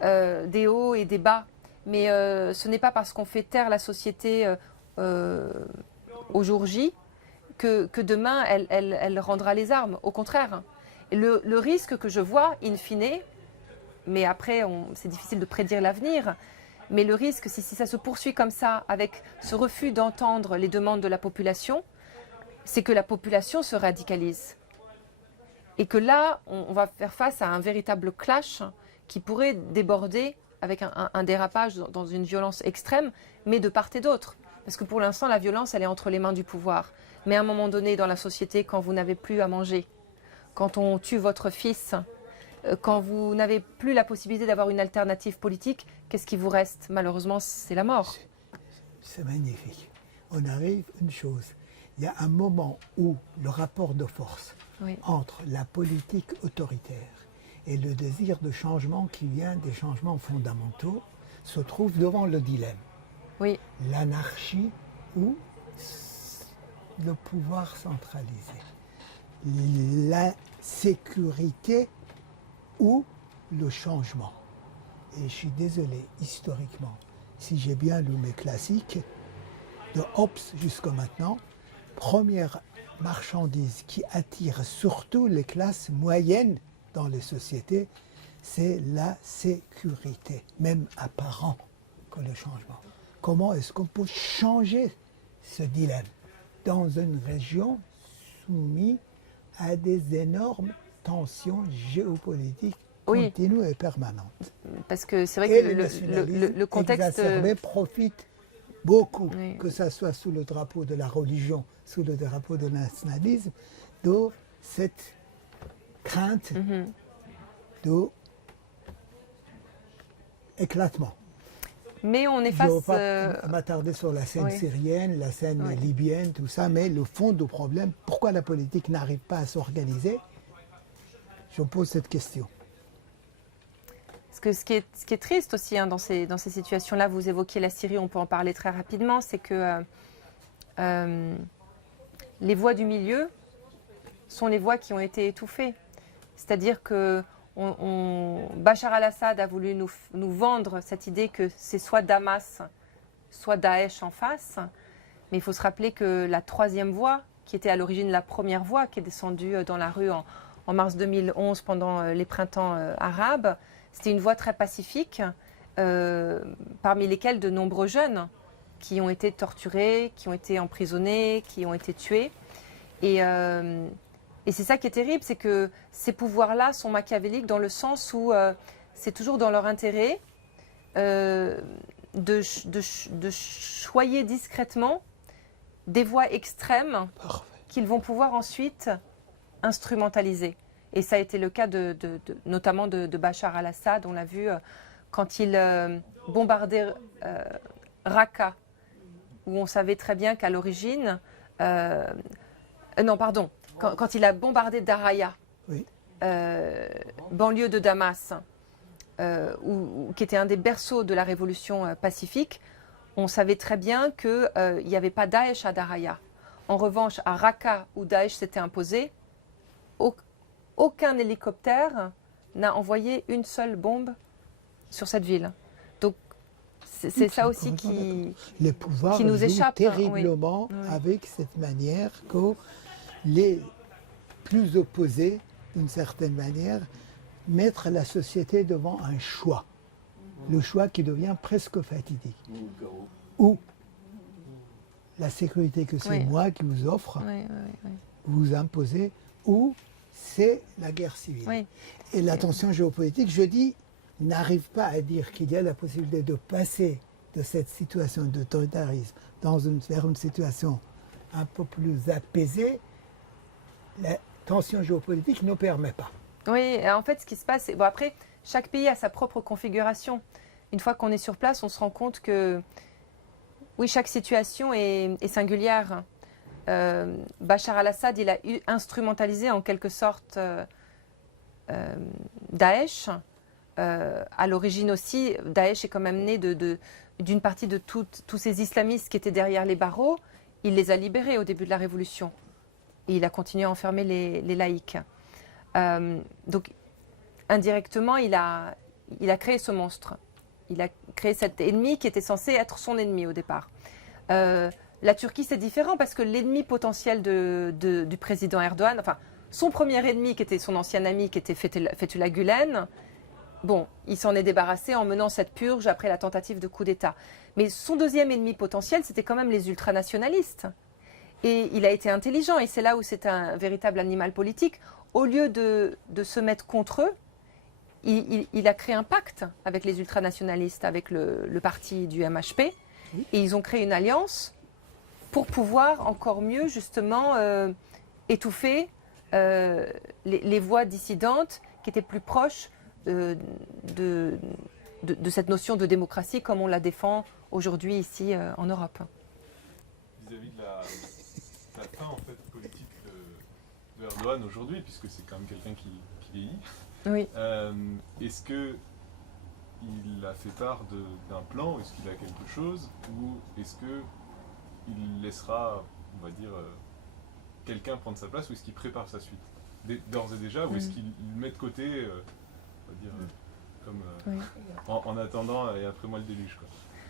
des hauts et des bas. Mais ce n'est pas parce qu'on fait taire la société au jour J que demain elle rendra les armes. Au contraire. Et le risque que je vois, in fine, mais après c'est difficile de prédire l'avenir, mais le risque, si ça se poursuit comme ça, avec ce refus d'entendre les demandes de la population, c'est que la population se radicalise. Et que là, on va faire face à un véritable clash qui pourrait déborder avec un dérapage dans une violence extrême, mais de part et d'autre. Parce que pour l'instant, la violence, elle est entre les mains du pouvoir. Mais à un moment donné, dans la société, quand vous n'avez plus à manger, quand on tue votre fils, quand vous n'avez plus la possibilité d'avoir une alternative politique, qu'est-ce qui vous reste? Malheureusement, c'est la mort. C'est magnifique. On arrive à une chose. Il y a un moment où le rapport de force Oui. entre la politique autoritaire et le désir de changement qui vient des changements fondamentaux se trouve devant le dilemme. Oui, L'anarchie ou le pouvoir centralisé. La sécurité ou le changement. Et je suis désolé, historiquement, si j'ai bien lu mes classiques, de Hobbes jusqu'à maintenant, première marchandise qui attire surtout les classes moyennes dans les sociétés, c'est la sécurité, même apparent que le changement. Comment est-ce qu'on peut changer ce dilemme dans une région soumise à des énormes tensions géopolitiques Oui. continues et permanentes? parce que c'est vrai Et que le nationalisme le contexte... exacerbé profite beaucoup, Oui. que ce soit sous le drapeau de la religion, sous le drapeau de nationalisme, de cette crainte Mhm. de éclatement. Mais on est Je ne veux face... pas m'attarder sur la scène oui. syrienne, la scène Oui. libyenne, tout ça, mais le fond du problème, pourquoi la politique n'arrive pas à s'organiser? Je pose cette question. Parce que ce qui est triste aussi dans ces situations-là, vous évoquiez la Syrie, on peut en parler très rapidement, c'est que les voix du milieu sont les voix qui ont été étouffées. C'est-à-dire que Bachar al-Assad a voulu nous vendre cette idée que c'est soit Damas, soit Daesh en face. Mais il faut se rappeler que la troisième voie, qui était à l'origine la première voie, qui est descendue dans la rue en mars 2011 pendant les printemps arabes, c'était une voie très pacifique, parmi lesquels de nombreux jeunes qui ont été torturés, qui ont été emprisonnés, qui ont été tués. Et c'est ça qui est terrible, c'est que ces pouvoirs-là sont machiavéliques dans le sens où c'est toujours dans leur intérêt de choyer discrètement des voix extrêmes Parfait. qu'ils vont pouvoir ensuite instrumentaliser. Et ça a été le cas notamment de Bachar al-Assad, on l'a vu quand il bombardait Raqqa, où on savait très bien qu'à l'origine... non, pardon. Quand il a bombardé Daraya, Oui. banlieue de Damas, qui était un des berceaux de la révolution pacifique, on savait très bien qu'il n'y avait pas Daesh à Daraya. En revanche, à Raqqa, où Daesh s'était imposé, aucun hélicoptère n'a envoyé une seule bombe sur cette ville. Donc, c'est ça aussi qui nous jouent échappe. terriblement Oui. avec cette manière que les plus opposés d'une certaine manière, mettre la société devant un choix. Le choix qui devient presque fatidique. Ou le chaos. Ou la sécurité que c'est Oui. moi qui vous offre, Oui, oui, vous imposez, ou c'est la guerre civile. oui. Et la tension géopolitique, je dis, n'arrive pas à dire qu'il y a la possibilité de passer de cette situation d'autoritarisme vers une situation un peu plus apaisée. La tension géopolitique ne permet pas. Oui, et en fait, ce qui se passe, c'est... Bon, après, chaque pays a sa propre configuration. Une fois qu'on est sur place, on se rend compte que, oui, chaque situation est singulière. Bachar al-Assad, il a instrumentalisé en quelque sorte Daesh. À l'origine aussi, Daesh est quand même né d'une partie de tous ces islamistes qui étaient derrière les barreaux. Il les a libérés au début de la Révolution. Et il a continué à enfermer les laïcs. Donc, indirectement, il a créé ce monstre. Il a créé cet ennemi qui était censé être son ennemi au départ. La Turquie, c'est différent parce que l'ennemi potentiel du président Erdogan, enfin, son premier ennemi, qui était son ancien ami, qui était Fethullah Gülen, bon, il s'en est débarrassé en menant cette purge après la tentative de coup d'État. Mais son deuxième ennemi potentiel, c'était quand même les ultranationalistes. Et il a été intelligent, et c'est là où c'est un véritable animal politique. Au lieu de se mettre contre eux, il a créé un pacte avec les ultranationalistes, avec le parti du MHP, et ils ont créé une alliance pour pouvoir encore mieux, justement, étouffer les voix dissidentes qui étaient plus proches de cette notion de démocratie comme on la défend aujourd'hui ici en Europe. Vis-à-vis de la fin en fait, politique de Erdogan aujourd'hui, puisque c'est quand même quelqu'un qui vieillit, Oui. est-ce qu'il a fait part d'un plan, est-ce qu'il a quelque chose, ou est-ce qu'il laissera, on va dire, quelqu'un prendre sa place, ou est-ce qu'il prépare sa suite d'ores et déjà, ou est-ce qu'il met de côté, on va dire, comme en attendant et après moi le déluge, quoi.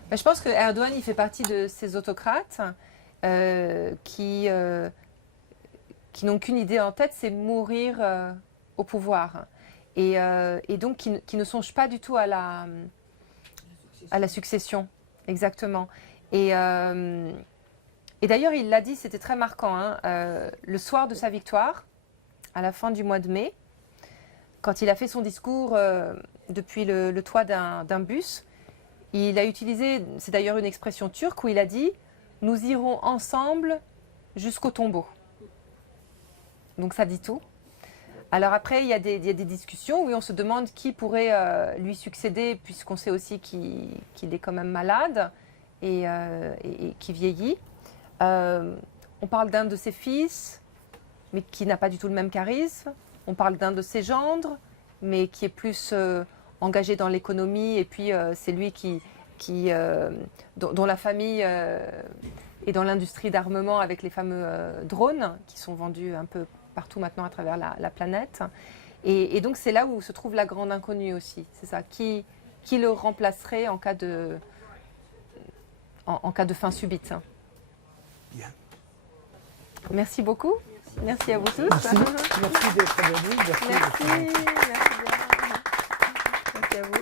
Ben, je pense que Erdogan, il fait partie de ces autocrates qui n'ont qu'une idée en tête, c'est mourir au pouvoir. Et donc qui ne songent pas du tout à la succession. Exactement. Et d'ailleurs, il l'a dit, c'était très marquant, hein, le soir de sa victoire, à la fin du mois de mai, quand il a fait son discours depuis le toit d'un bus, il a utilisé, c'est d'ailleurs une expression turque, où il a dit « Nous irons ensemble jusqu'au tombeau ». Donc ça dit tout. Alors après, il y a des discussions où on se demande qui pourrait lui succéder, puisqu'on sait aussi qu'il est quand même malade et qui vieillit. On parle d'un de ses fils, mais qui n'a pas du tout le même charisme. On parle d'un de ses gendres, mais qui est plus engagé dans l'économie. Et puis, c'est lui dont la famille est dans l'industrie d'armement avec les fameux drones qui sont vendus un peu partout maintenant à travers la planète. Et donc, c'est là où se trouve la grande inconnue aussi. C'est ça. Qui le remplacerait en cas de fin subite. Bien. Merci beaucoup. Merci à vous tous. Merci d'être venus. Merci bien. Merci à vous.